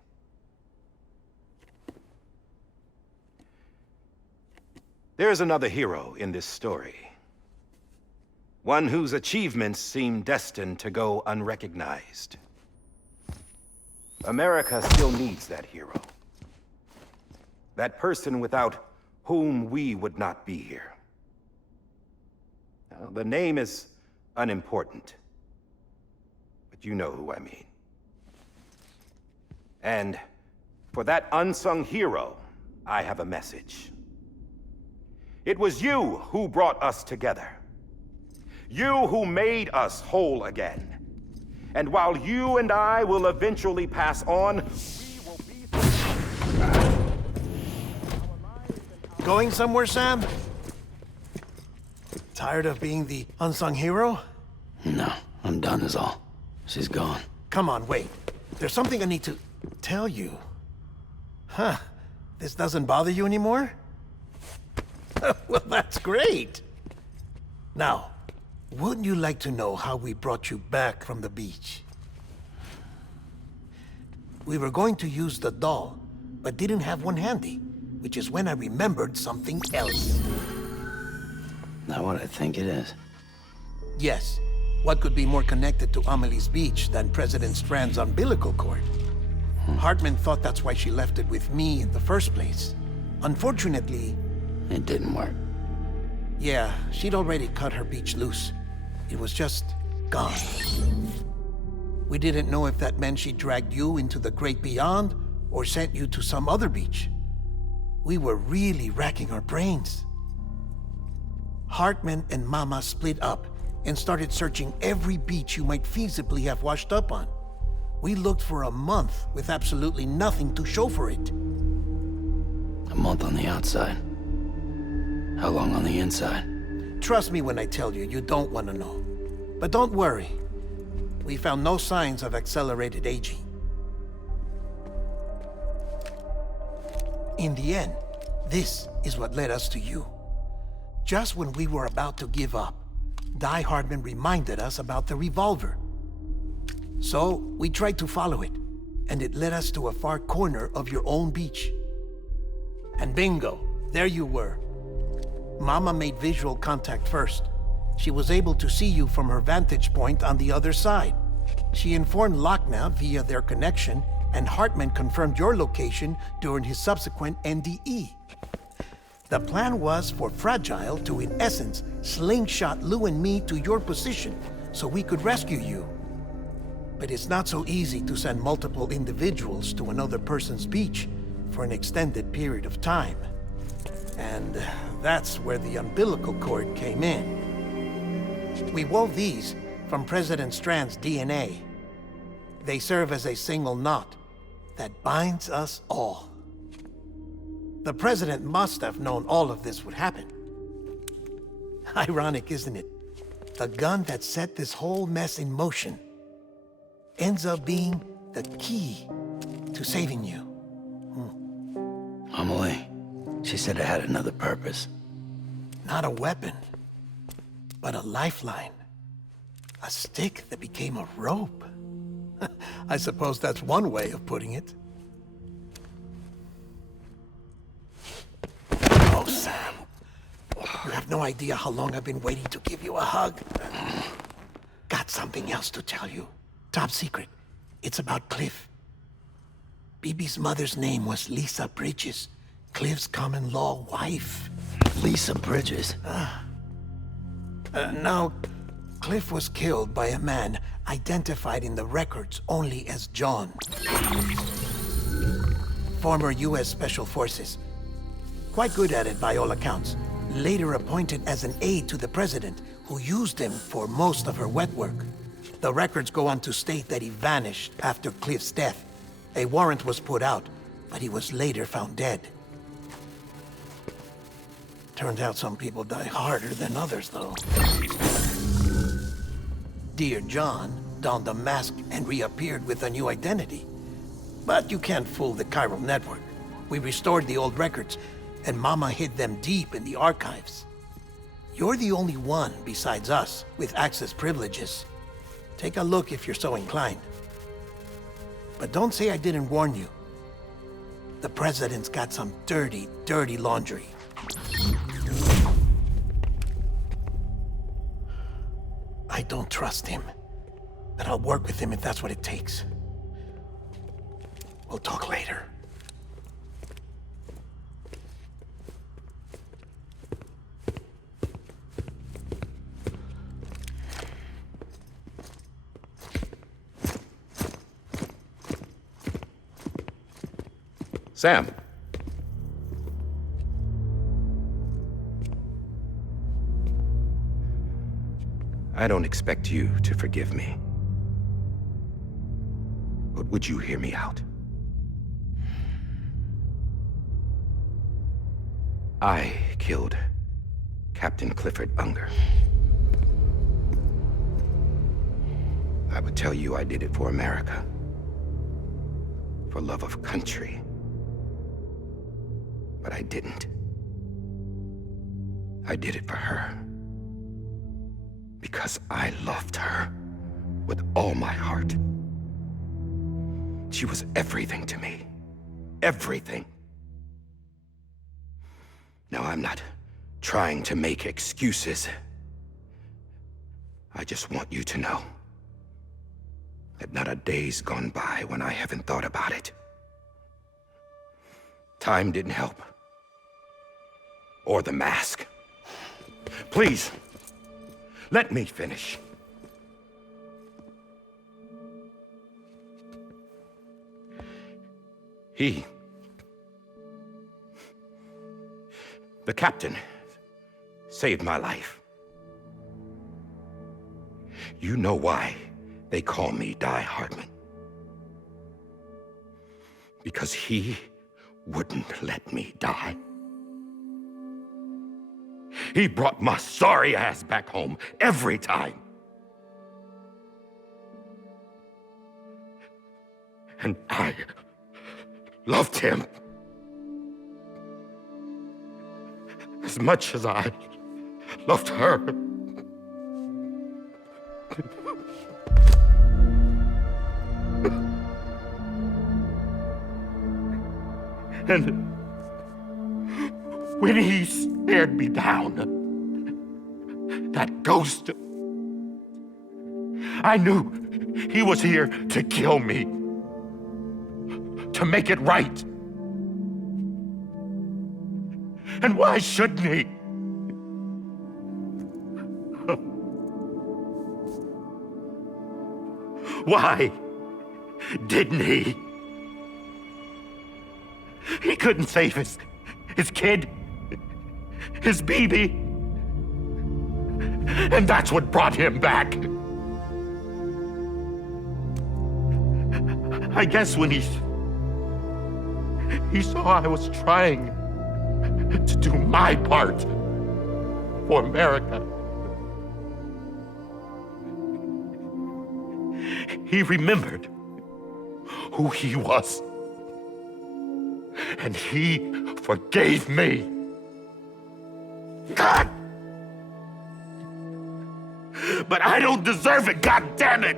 There's another hero in this story. One whose achievements seem destined to go unrecognized. America still needs that hero. That person without whom we would not be here. Now, the name is unimportant, but you know who I mean. And for that unsung hero, I have a message. It was you who brought us together. You who made us whole again. And while you and I will eventually pass on, we will be... Going somewhere, Sam? Tired of being the unsung hero? No, I'm done is all. She's gone. Come on, wait. There's something I need to tell you. Huh. This doesn't bother you anymore? Well, that's great. Now, wouldn't you like to know how we brought you back from the beach? We were going to use the doll, but didn't have one handy, which is when I remembered something else. Not what I think it is. Yes. What could be more connected to Amelie's beach than President Strand's umbilical cord? Hartman thought that's why she left it with me in the first place. Unfortunately... It didn't work. Yeah, she'd already cut her beach loose. It was just gone. We didn't know if that meant she dragged you into the great beyond or sent you to some other beach. We were really racking our brains. Hartman and Mama split up and started searching every beach you might feasibly have washed up on. We looked for a month with absolutely nothing to show for it. A month on the outside. How long on the inside? Trust me when I tell you, you don't want to know. But don't worry. We found no signs of accelerated aging. In the end, this is what led us to you. Just when we were about to give up, Die Hardman reminded us about the revolver. So, we tried to follow it, and it led us to a far corner of your own beach. And bingo, there you were. Mama made visual contact first. She was able to see you from her vantage point on the other side. She informed Lochna via their connection, and Hartman confirmed your location during his subsequent NDE. The plan was for Fragile to, in essence, slingshot Lou and me to your position so we could rescue you. But it's not so easy to send multiple individuals to another person's beach for an extended period of time. And that's where the umbilical cord came in. We wove these from President Strand's DNA. They serve as a single knot that binds us all. The President must have known all of this would happen. Ironic, isn't it? The gun that set this whole mess in motion ends up being the key to saving you. Amelie, she said it had another purpose. Not a weapon, but a lifeline. A stick that became a rope. I suppose that's one way of putting it. Oh, Sam. You have no idea how long I've been waiting to give you a hug. Got something else to tell you. Top secret. It's about Cliff. BB's mother's name was Lisa Bridges, Cliff's common-law wife. Lisa Bridges? No, Cliff was killed by a man identified in the records only as John. Former U.S. Special Forces. Quite good at it by all accounts. Later appointed as an aide to the president, who used him for most of her wet work. The records go on to state that he vanished after Cliff's death. A warrant was put out, but he was later found dead. Turns out some people die harder than others, though. Dear John donned a mask and reappeared with a new identity. But you can't fool the chiral network. We restored the old records, and Mama hid them deep in the archives. You're the only one besides us with access privileges. Take a look if you're so inclined. But don't say I didn't warn you. The president's got some dirty, dirty laundry. I don't trust him, but I'll work with him if that's what it takes. We'll talk later. Sam. I don't expect you to forgive me. But would you hear me out? I killed Captain Clifford Unger. I would tell you I did it for America. For love of country. But I didn't. I did it for her. Because I loved her with all my heart. She was everything to me. Everything. Now, I'm not trying to make excuses. I just want you to know that not a day's gone by when I haven't thought about it. Time didn't help. Or the mask. Please, let me finish. The captain saved my life. You know why they call me Die Hardman? Because he wouldn't let me die. He brought my sorry ass back home every time. And I loved him as much as I loved her. And when he stared me down, that ghost, I knew he was here to kill me, to make it right. And why shouldn't he? Why didn't he? He couldn't save his kid, his baby. And that's what brought him back. I guess when he saw I was trying to do my part for America, he remembered who he was. And he forgave me. God! But I don't deserve it, God damn it!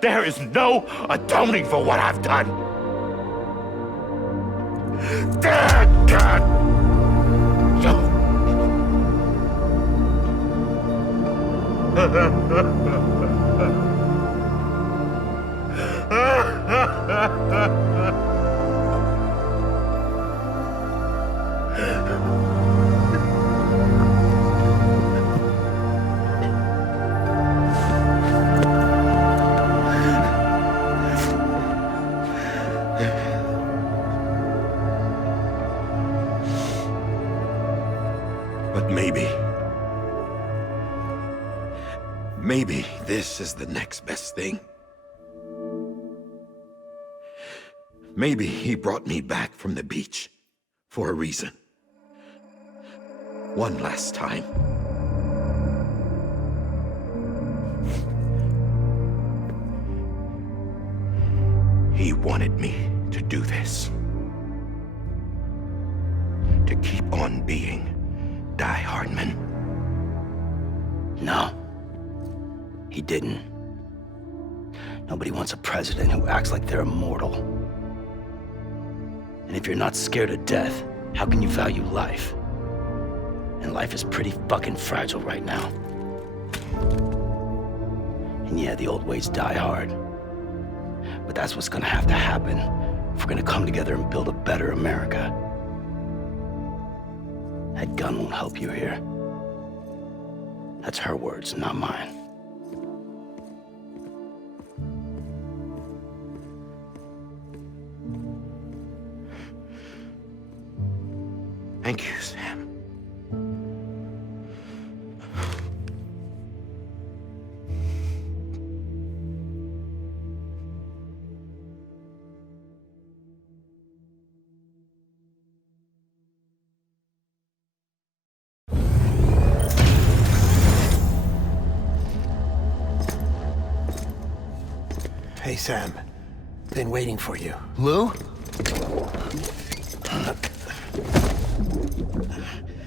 There is no atoning for what I've done. God! But maybe this is the next best thing. Maybe he brought me back from the beach for a reason. One last time. He wanted me to do this. To keep on being Die Hardman. No. He didn't. Nobody wants a president who acts like they're immortal. And if you're not scared of death, how can you value life? And life is pretty fucking fragile right now. And yeah, the old ways die hard. But that's what's gonna have to happen if we're gonna come together and build a better America. That gun won't help you here. That's her words, not mine. Thank you, Sam. Hey, Sam. Been waiting for you. Lou?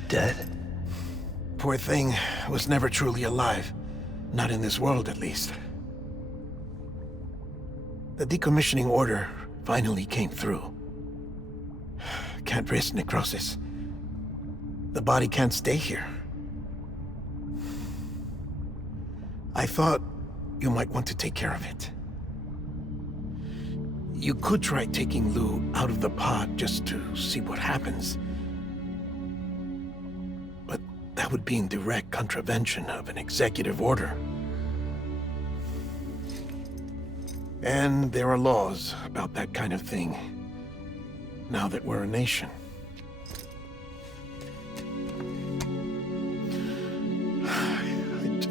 Dead? Poor thing was never truly alive. Not in this world, at least. The decommissioning order finally came through. Can't risk necrosis. The body can't stay here. I thought you might want to take care of it. You could try taking Lou out of the pod just to see what happens. But that would be in direct contravention of an executive order. And there are laws about that kind of thing, now that we're a nation.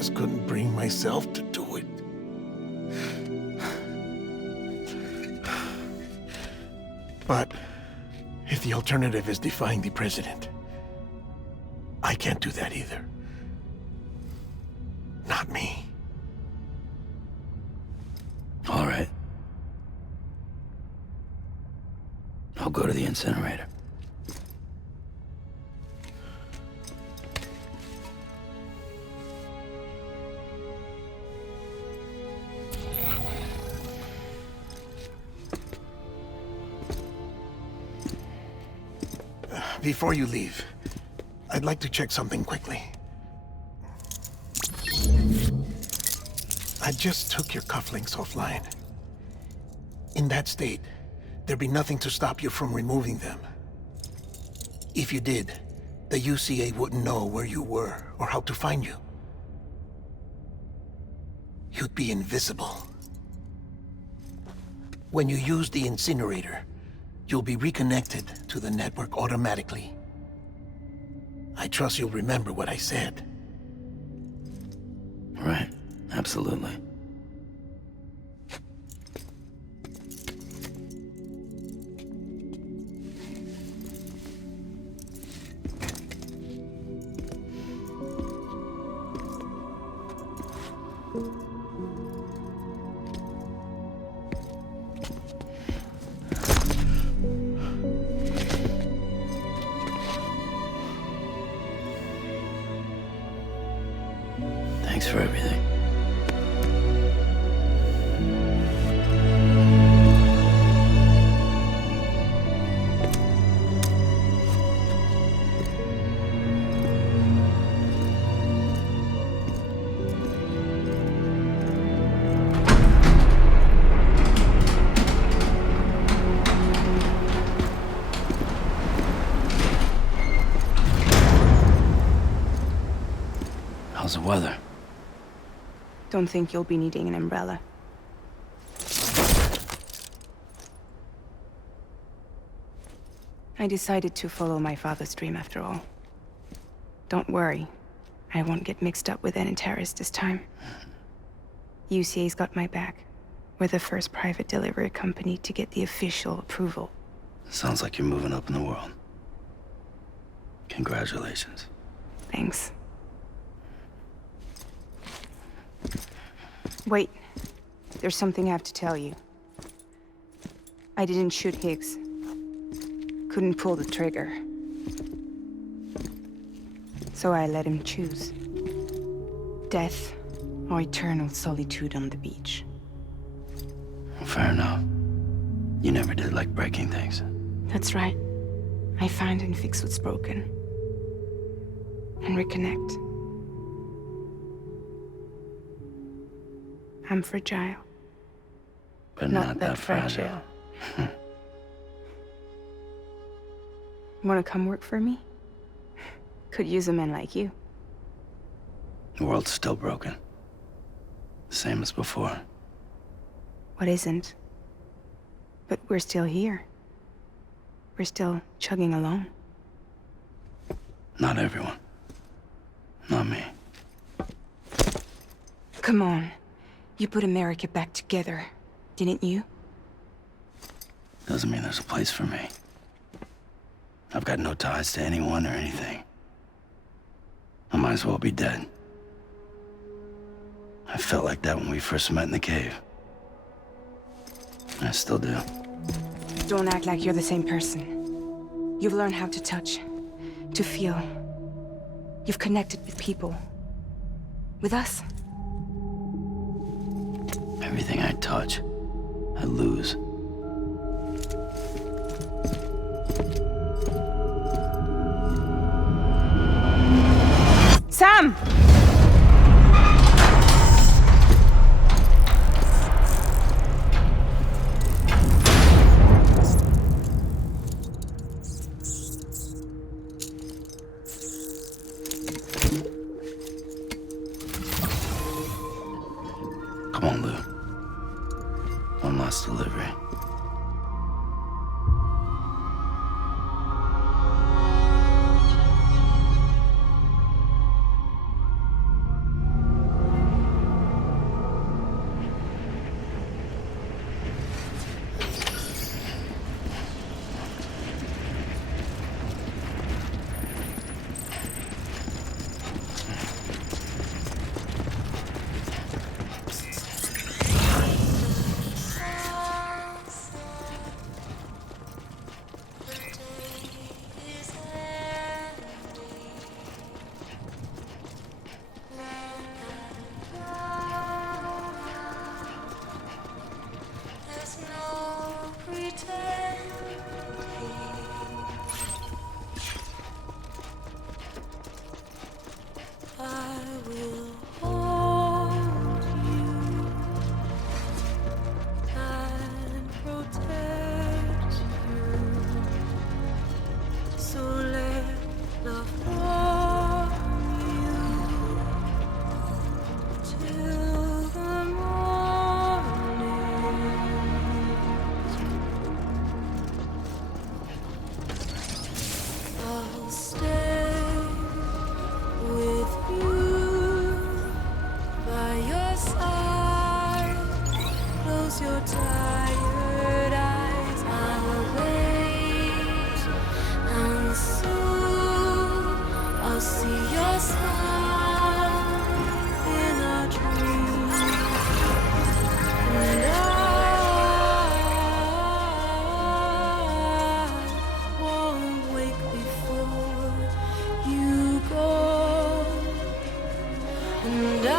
just couldn't bring myself to do it. But if the alternative is defying the president, I can't do that either. Not me. All right. I'll go to the incinerator. Before you leave, I'd like to check something quickly. I just took your cufflinks offline. In that state, there'd be nothing to stop you from removing them. If you did, the UCA wouldn't know where you were or how to find you. You'd be invisible. When you use the incinerator, you'll be reconnected to the network automatically. I trust you'll remember what I said. Right. Absolutely. Thanks for everything. How's the weather? Don't think you'll be needing an umbrella. I decided to follow my father's dream after all. Don't worry. I won't get mixed up with any terrorists this time. UCA's got my back. We're the first private delivery company to get the official approval. Sounds like you're moving up in the world. Congratulations. Thanks. Wait. There's something I have to tell you. I didn't shoot Higgs. Couldn't pull the trigger. So I let him choose. Death or eternal solitude on the beach. Fair enough. You never did like breaking things. That's right. I find and fix what's broken. And reconnect. I'm fragile. But not that fragile. Wanna come work for me? Could use a man like you. The world's still broken. Same as before. What isn't? But we're still here. We're still chugging along. Not everyone. Not me. Come on. You put America back together, didn't you? Doesn't mean there's a place for me. I've got no ties to anyone or anything. I might as well be dead. I felt like that when we first met in the cave. I still do. Don't act like you're the same person. You've learned how to touch, to feel. You've connected with people. With us. Everything I touch, I lose. Sam! Come on, Lou. One last delivery. And I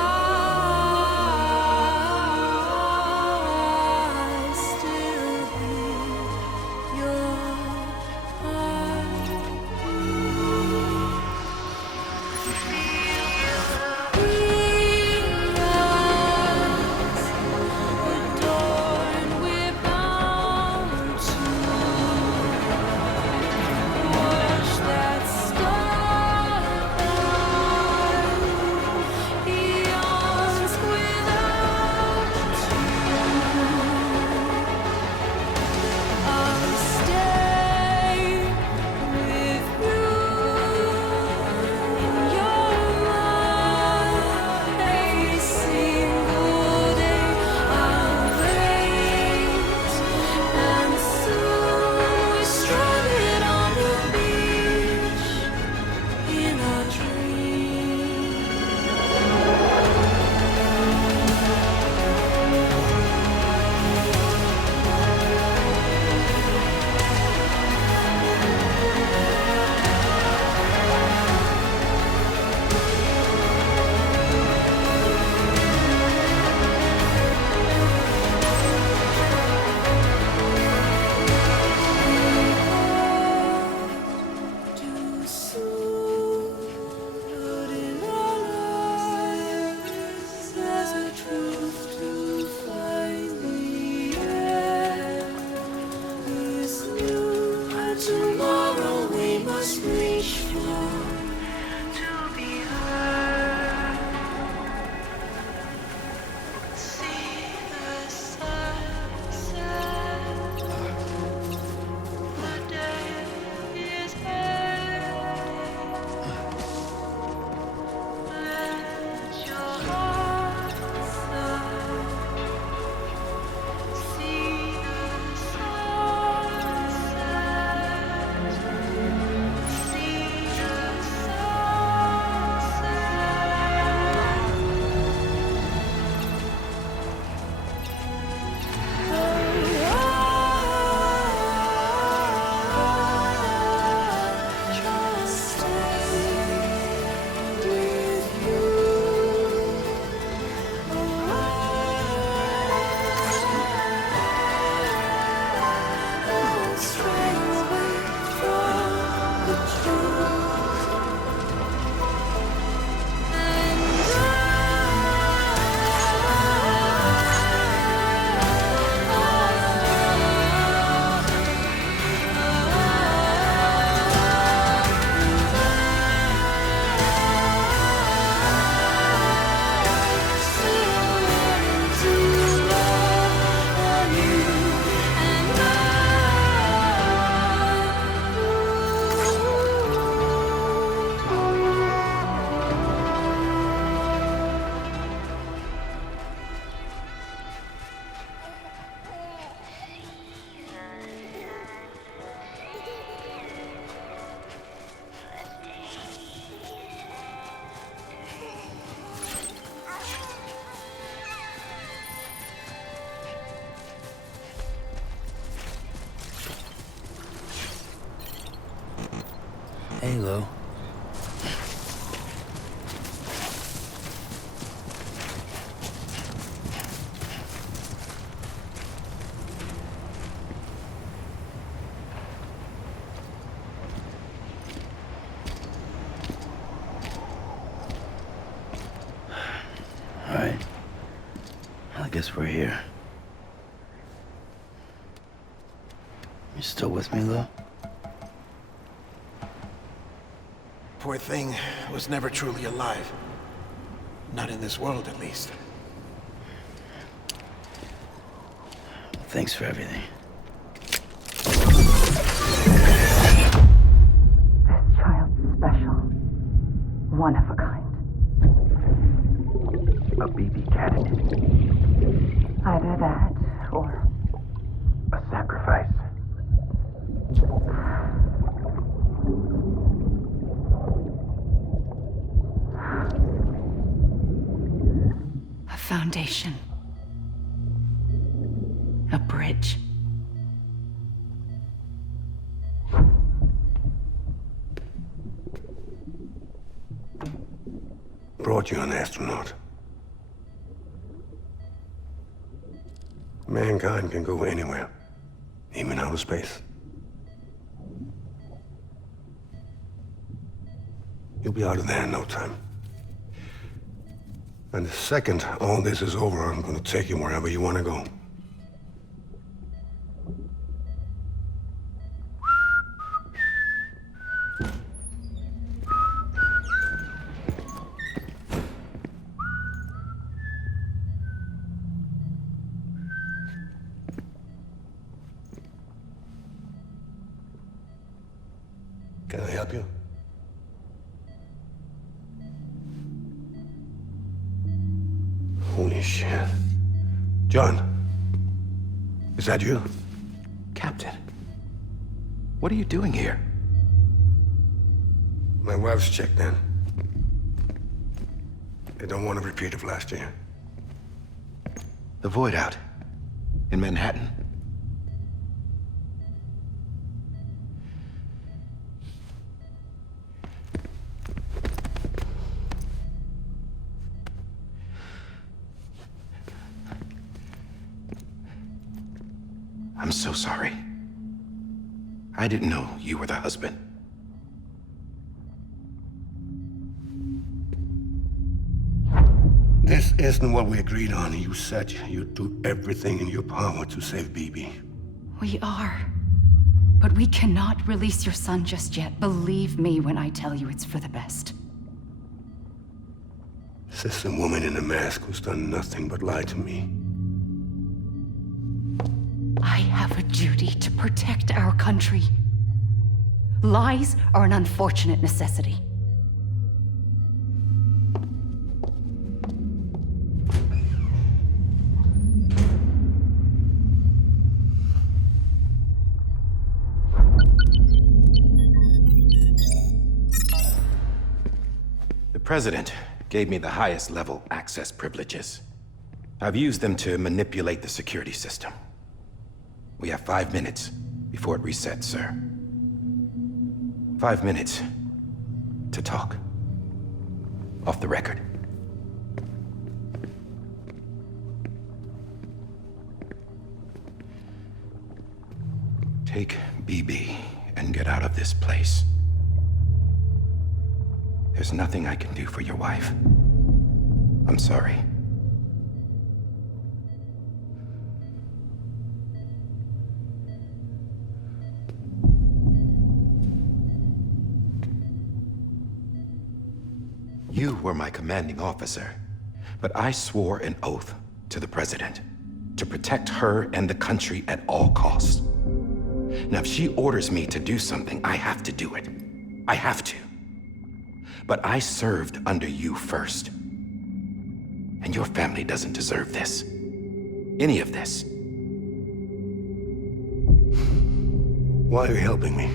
still hear your heart. Adorned, we're bound to watch that starlight eons without you. I'll stay with you in your mind. A single day I'll wait, and soon we're stranded on the beach in our dreams. Too soon, but in our lives there's a truth to find the end is new, and tomorrow we must reach for to be heard. See the sunset. The day is ending. Let your heart sigh. See the sunset. See the sunset. Just stay with you. Don't stray away from the truth. And Hey, Lo. All right. I guess we're here. You still with me, Lo? Poor thing was never truly alive. Not in this world, at least. Thanks for everything. This child's special. One of a kind. A baby candidate. Either that, or A sacrifice. a foundation. A bridge. Brought you an astronaut. Mankind can go anywhere, even outer space. You'll be out of there in no time. And the second all this is over, I'm gonna take you wherever you wanna go. Can I help you? Holy shit. John, is that you? Captain, what are you doing here? My wife's checked in. They don't want a repeat of last year. The Void Out in Manhattan. I'm so sorry. I didn't know you were the husband. This isn't what we agreed on. You said you'd do everything in your power to save BB. We are. But we cannot release your son just yet. Believe me when I tell you it's for the best. This is a woman in a mask who's done nothing but lie to me. I have a duty to protect our country. Lies are an unfortunate necessity. The President gave me the highest level access privileges. I've used them to manipulate the security system. We have 5 minutes before it resets, sir. 5 minutes to talk. Off the record. Take BB and get out of this place. There's nothing I can do for your wife. I'm sorry. You were my commanding officer, but I swore an oath to the President to protect her and the country at all costs. Now, if she orders me to do something, I have to do it. I have to. But I served under you first. And your family doesn't deserve this. Any of this. Why are you helping me?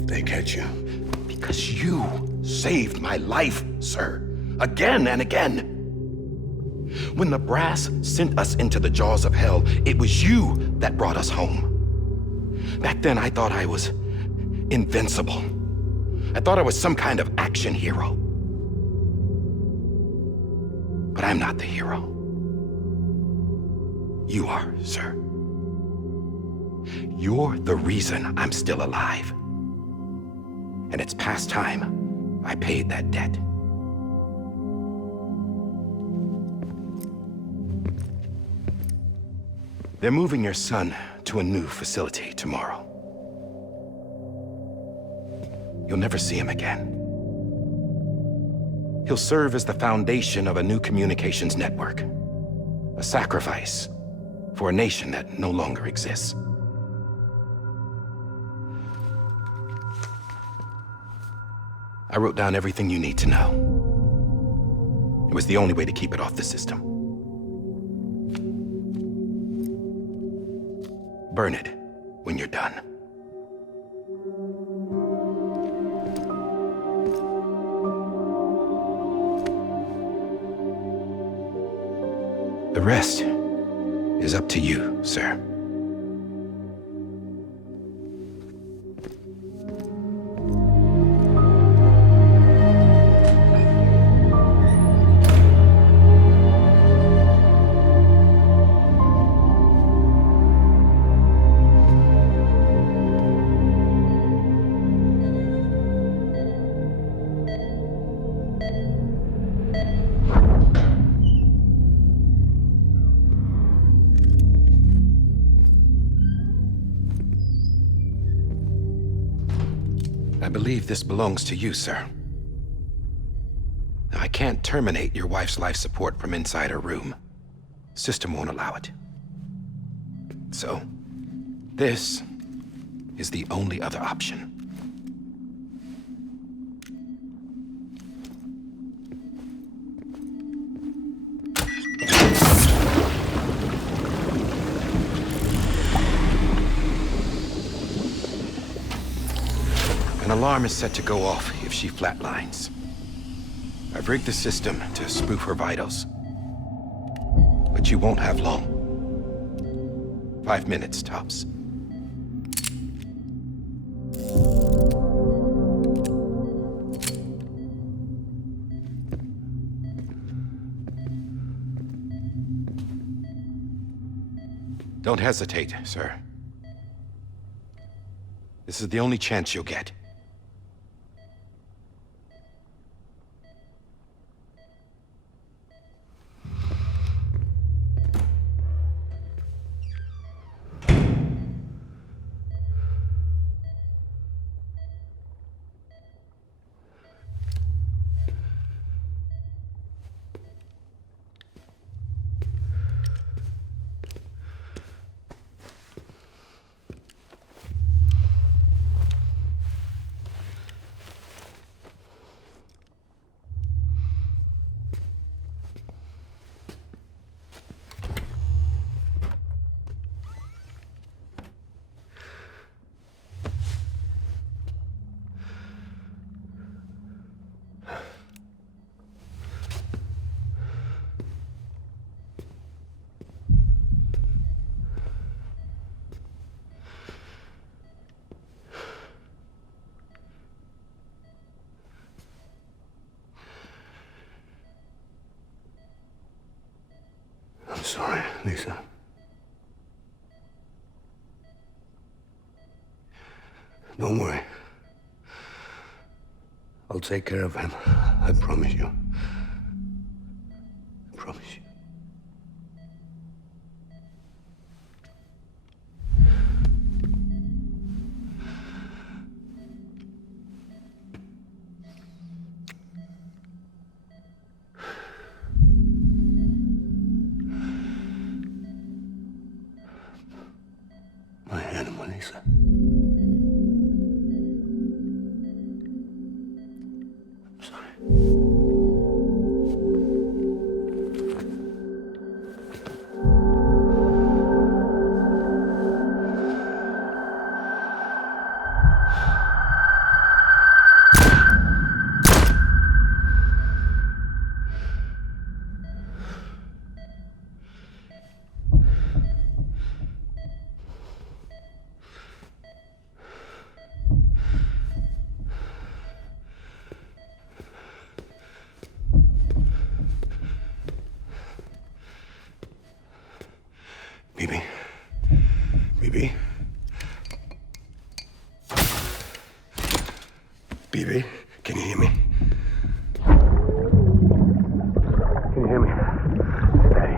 If they catch you. Because you saved my life, sir. Again and again. When the brass sent us into the jaws of hell, it was you that brought us home. Back then, I thought I was invincible. I thought I was some kind of action hero. But I'm not the hero. You are, sir. You're the reason I'm still alive. And it's past time I paid that debt. They're moving your son to a new facility tomorrow. You'll never see him again. He'll serve as the foundation of a new communications network. A sacrifice for a nation that no longer exists. I wrote down everything you need to know. It was the only way to keep it off the system. Burn it when you're done. The rest is up to you, sir. believe this belongs to you, sir. I can't terminate your wife's life support from inside her room. System won't allow it. So, this is the only other option. An alarm is set to go off if she flatlines. I've rigged the system to spoof her vitals. But you won't have long. 5 minutes, tops. Don't hesitate, sir. This is the only chance you'll get. I'm sorry, Lisa. Don't worry. I'll take care of him. I promise you. I promise you. My animal, Lisa. I'm sorry. Bibi. Bibi. Bibi, can you hear me? Can you hear me? Steady.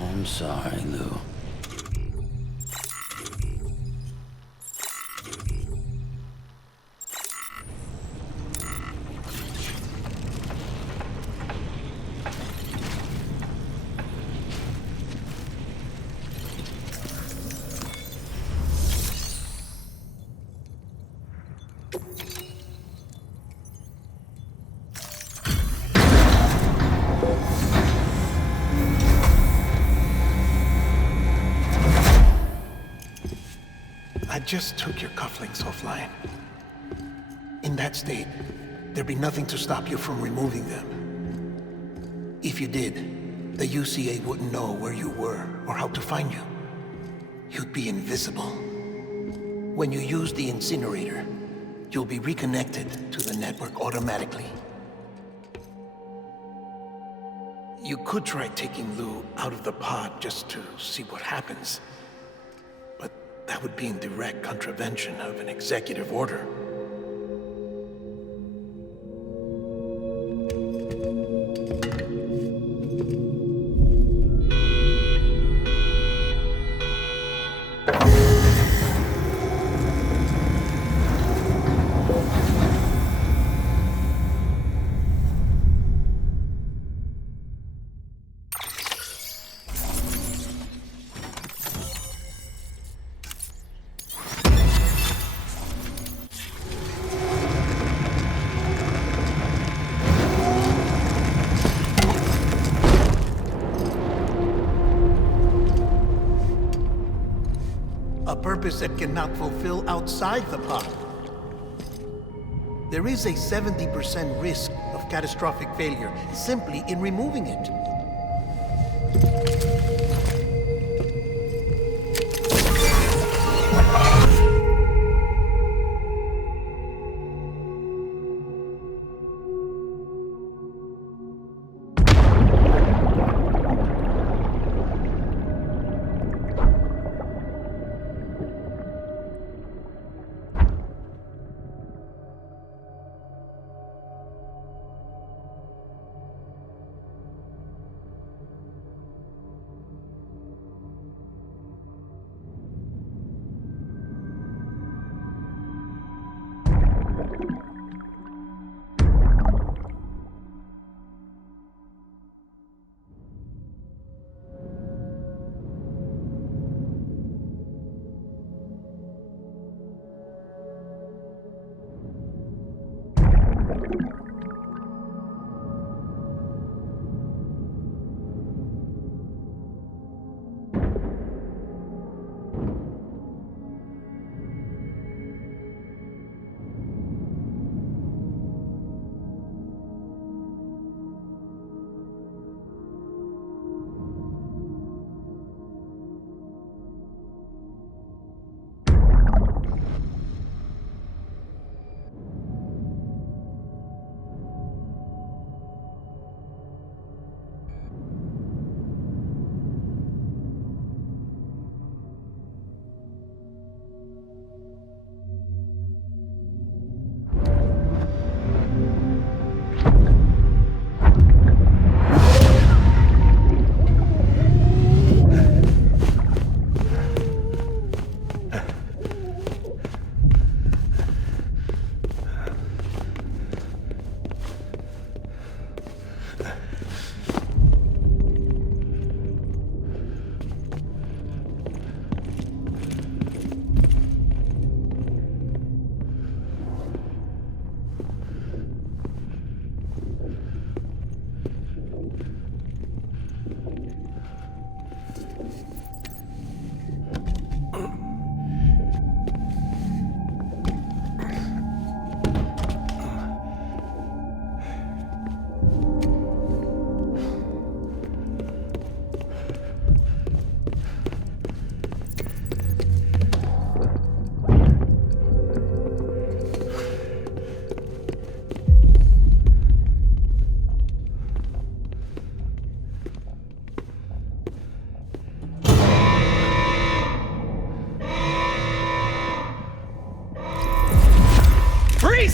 I'm sorry, Lou. just took your cufflinks offline. In that state, there'd be nothing to stop you from removing them. If you did, the UCA wouldn't know where you were or how to find you. You'd be invisible. When you use the incinerator, you'll be reconnected to the network automatically. You could try taking Lou out of the pod just to see what happens. But that would be in direct contravention of an executive order. A purpose that cannot fulfill outside the pod. There is a 70% risk of catastrophic failure simply in removing it.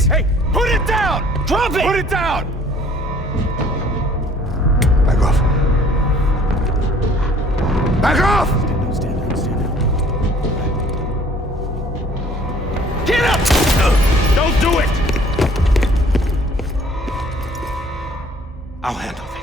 Hey, put it down! Drop it! Put it down! Back off. Back off! Get up! Don't do it! I'll handle this.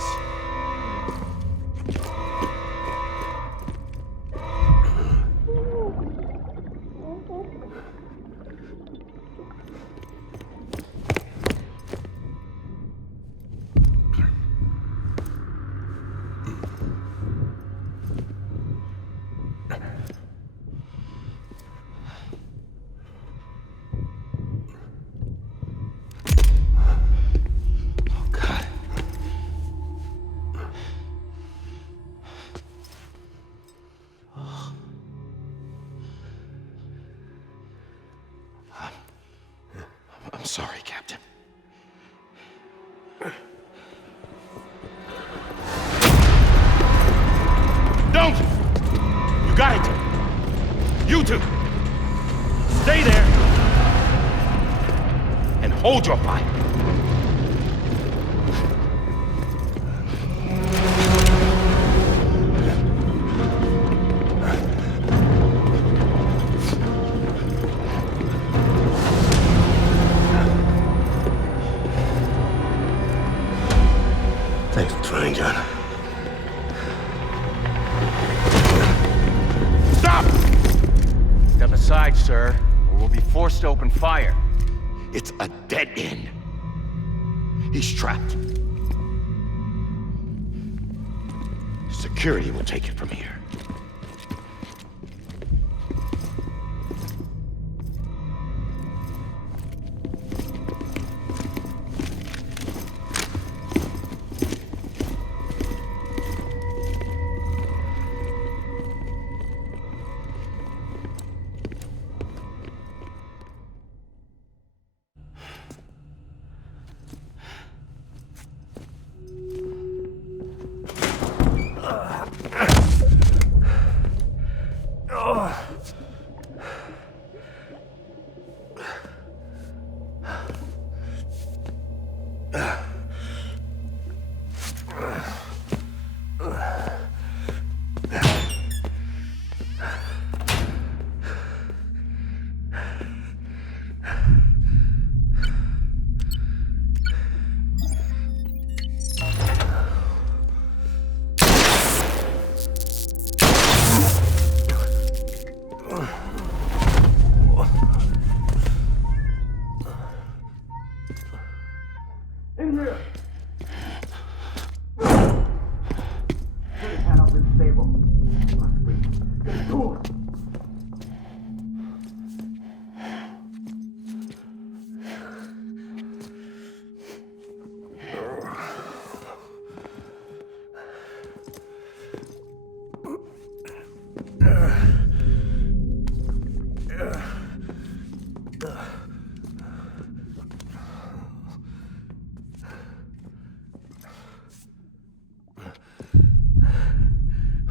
hold your fire. Thanks for trying, John. Stop! Step aside, sir, or we'll be forced to open fire. It's a dead end. He's trapped. Security will take it from here.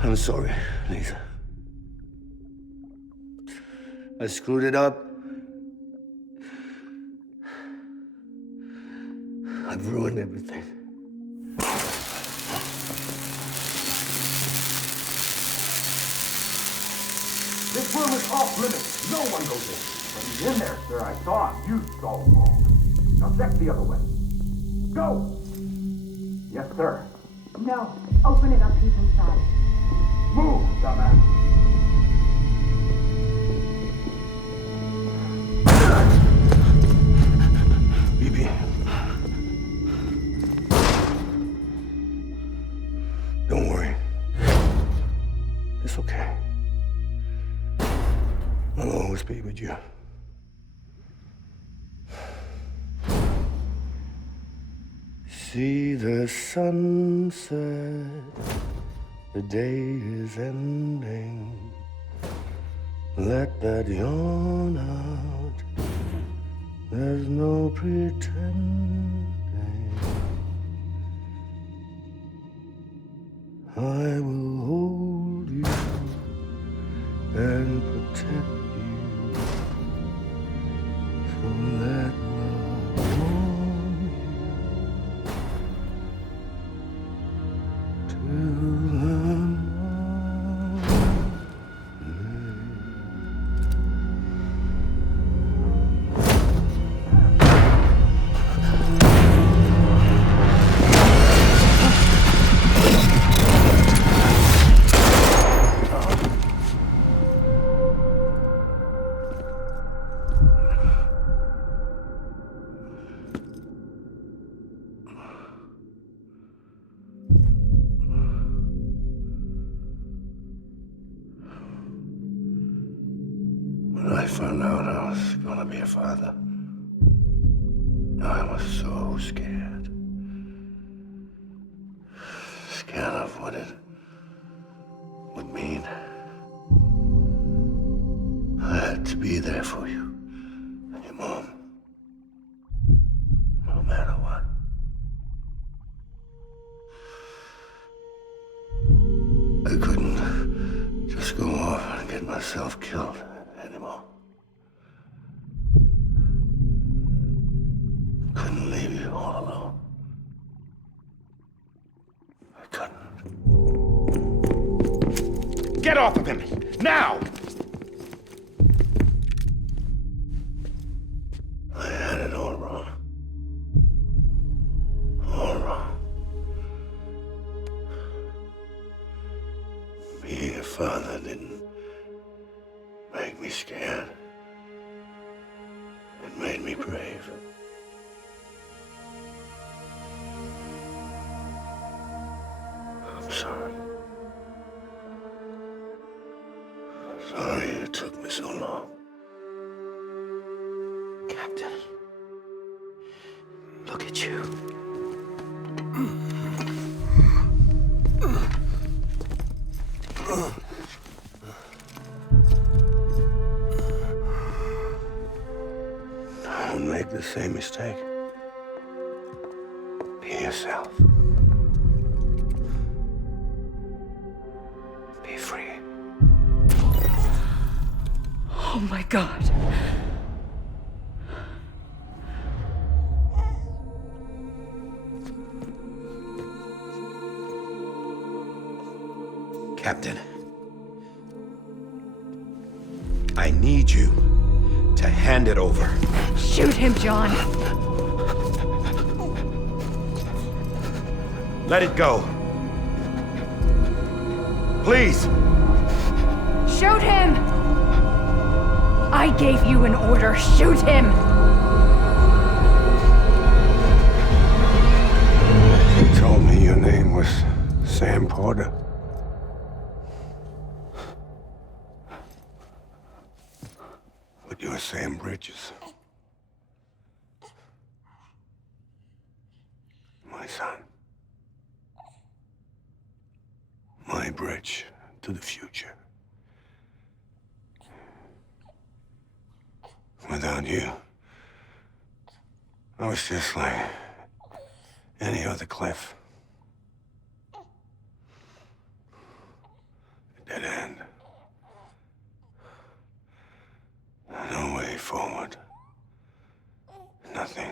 I'm sorry, Lisa. I screwed it up. I've ruined everything. This room is off limits. No one goes in. But he's in there, sir. I saw him. You saw him wrong. Now check the other way. Go! Yes, sir. No. Open it up. He's inside. Move, dumbass. BB. Don't worry. It's okay. I'll always be with you. See the sunset. The day is ending. Let that yawn out. There's no pretending. I will hold you and protect you. So let love warm you till the When I found out I was gonna be a father, I was so scared. Scared of what it would mean. I had to be there for you and your mom, no matter what. I couldn't just go off and get myself killed anymore. all alone. I couldn't. Get off of him! Now! I had it all wrong. All wrong. Being a father didn't make me scared. It made me brave. I'm sorry. Sorry it took me so long. Captain, look at you. Don't make the same mistake. Be yourself. Be free. Oh my God. Captain, I need you to hand it over. Shoot him, John. Let it go. Please. Shoot him! I gave you an order. Shoot him! You told me your name was Sam Porter. But you're Sam Bridges. My son. My bridge to the future. Without you, I was just like any other Cliff. A dead end. No way forward. Nothing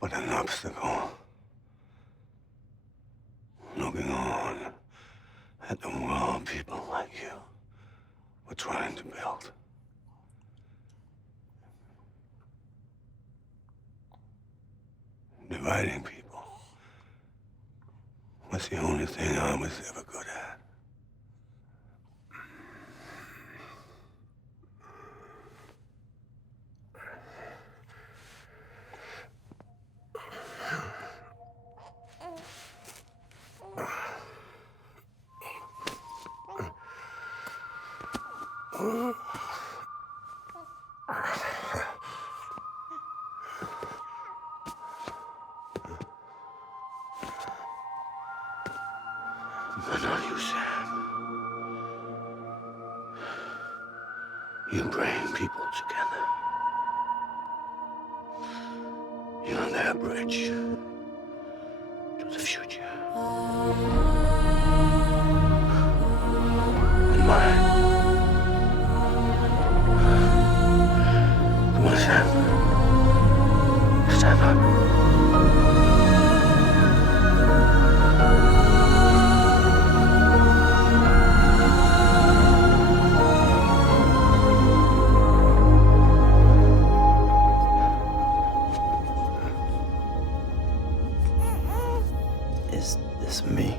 but an obstacle. Looking on at the world people like you were trying to build. Dividing people was the only thing I was ever good at. But not you, Sam. You bring people together. You're their bridge to the future. And mine. Come on, Sam. Stand up. Is this me?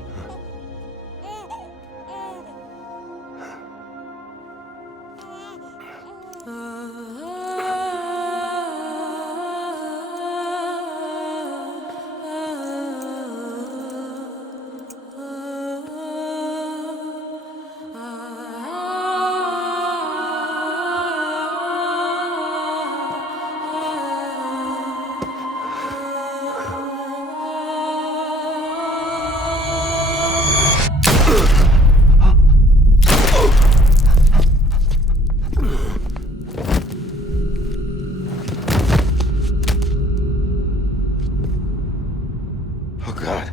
Oh, God.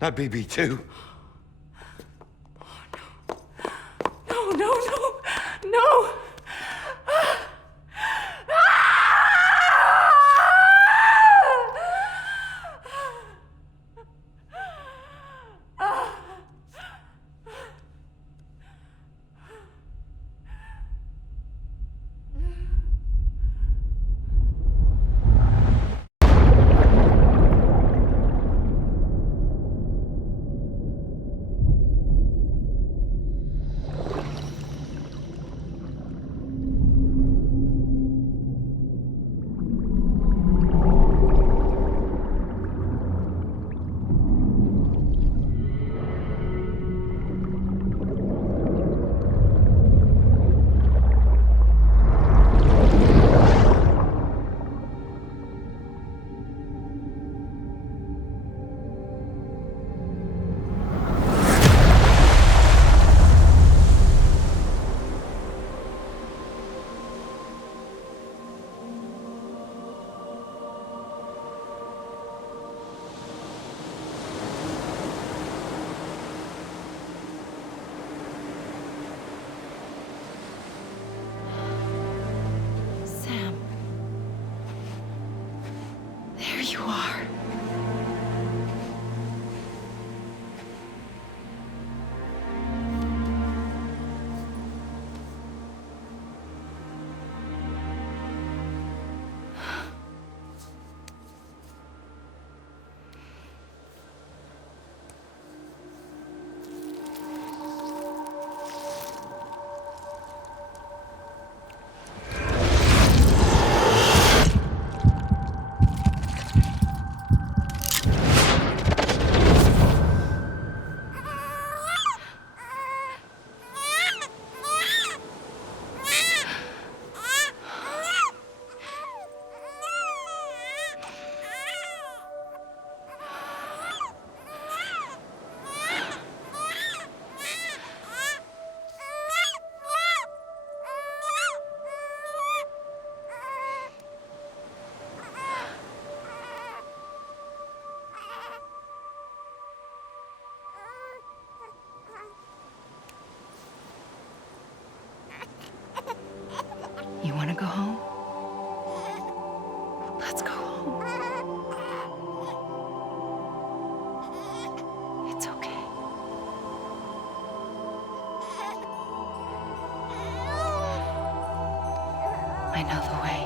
Not BB2. No, no, no, no! you are. You want to go home? Let's go home. It's okay. I know the way.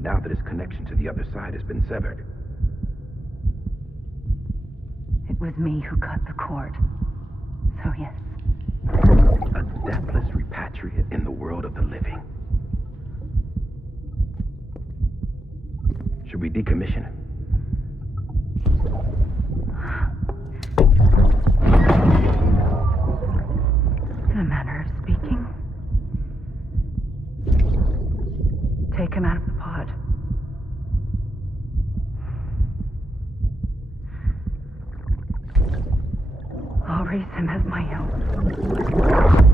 now that his connection to the other side has been severed. It was me who cut the cord. So yes. A deathless repatriate in the world of the living. Should we decommission it? In a manner of speaking. Take him out of the pod. I'll raise him as my own.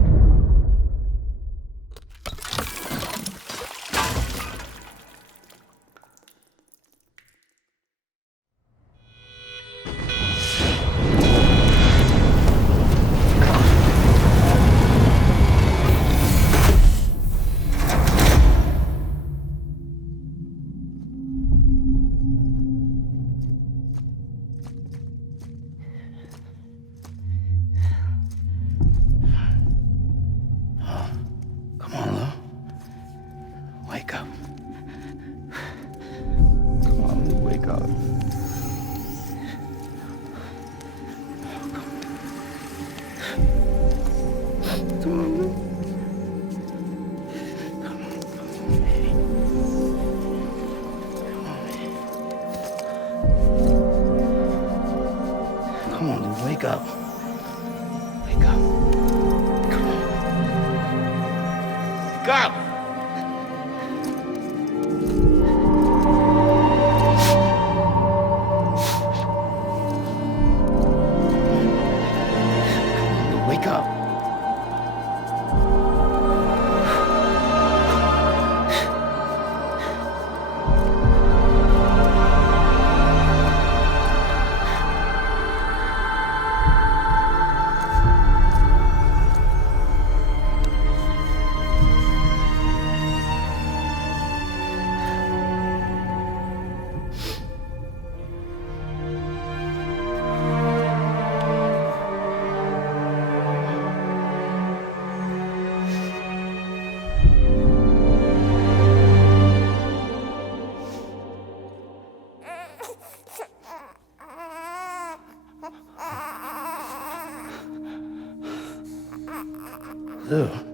Ew.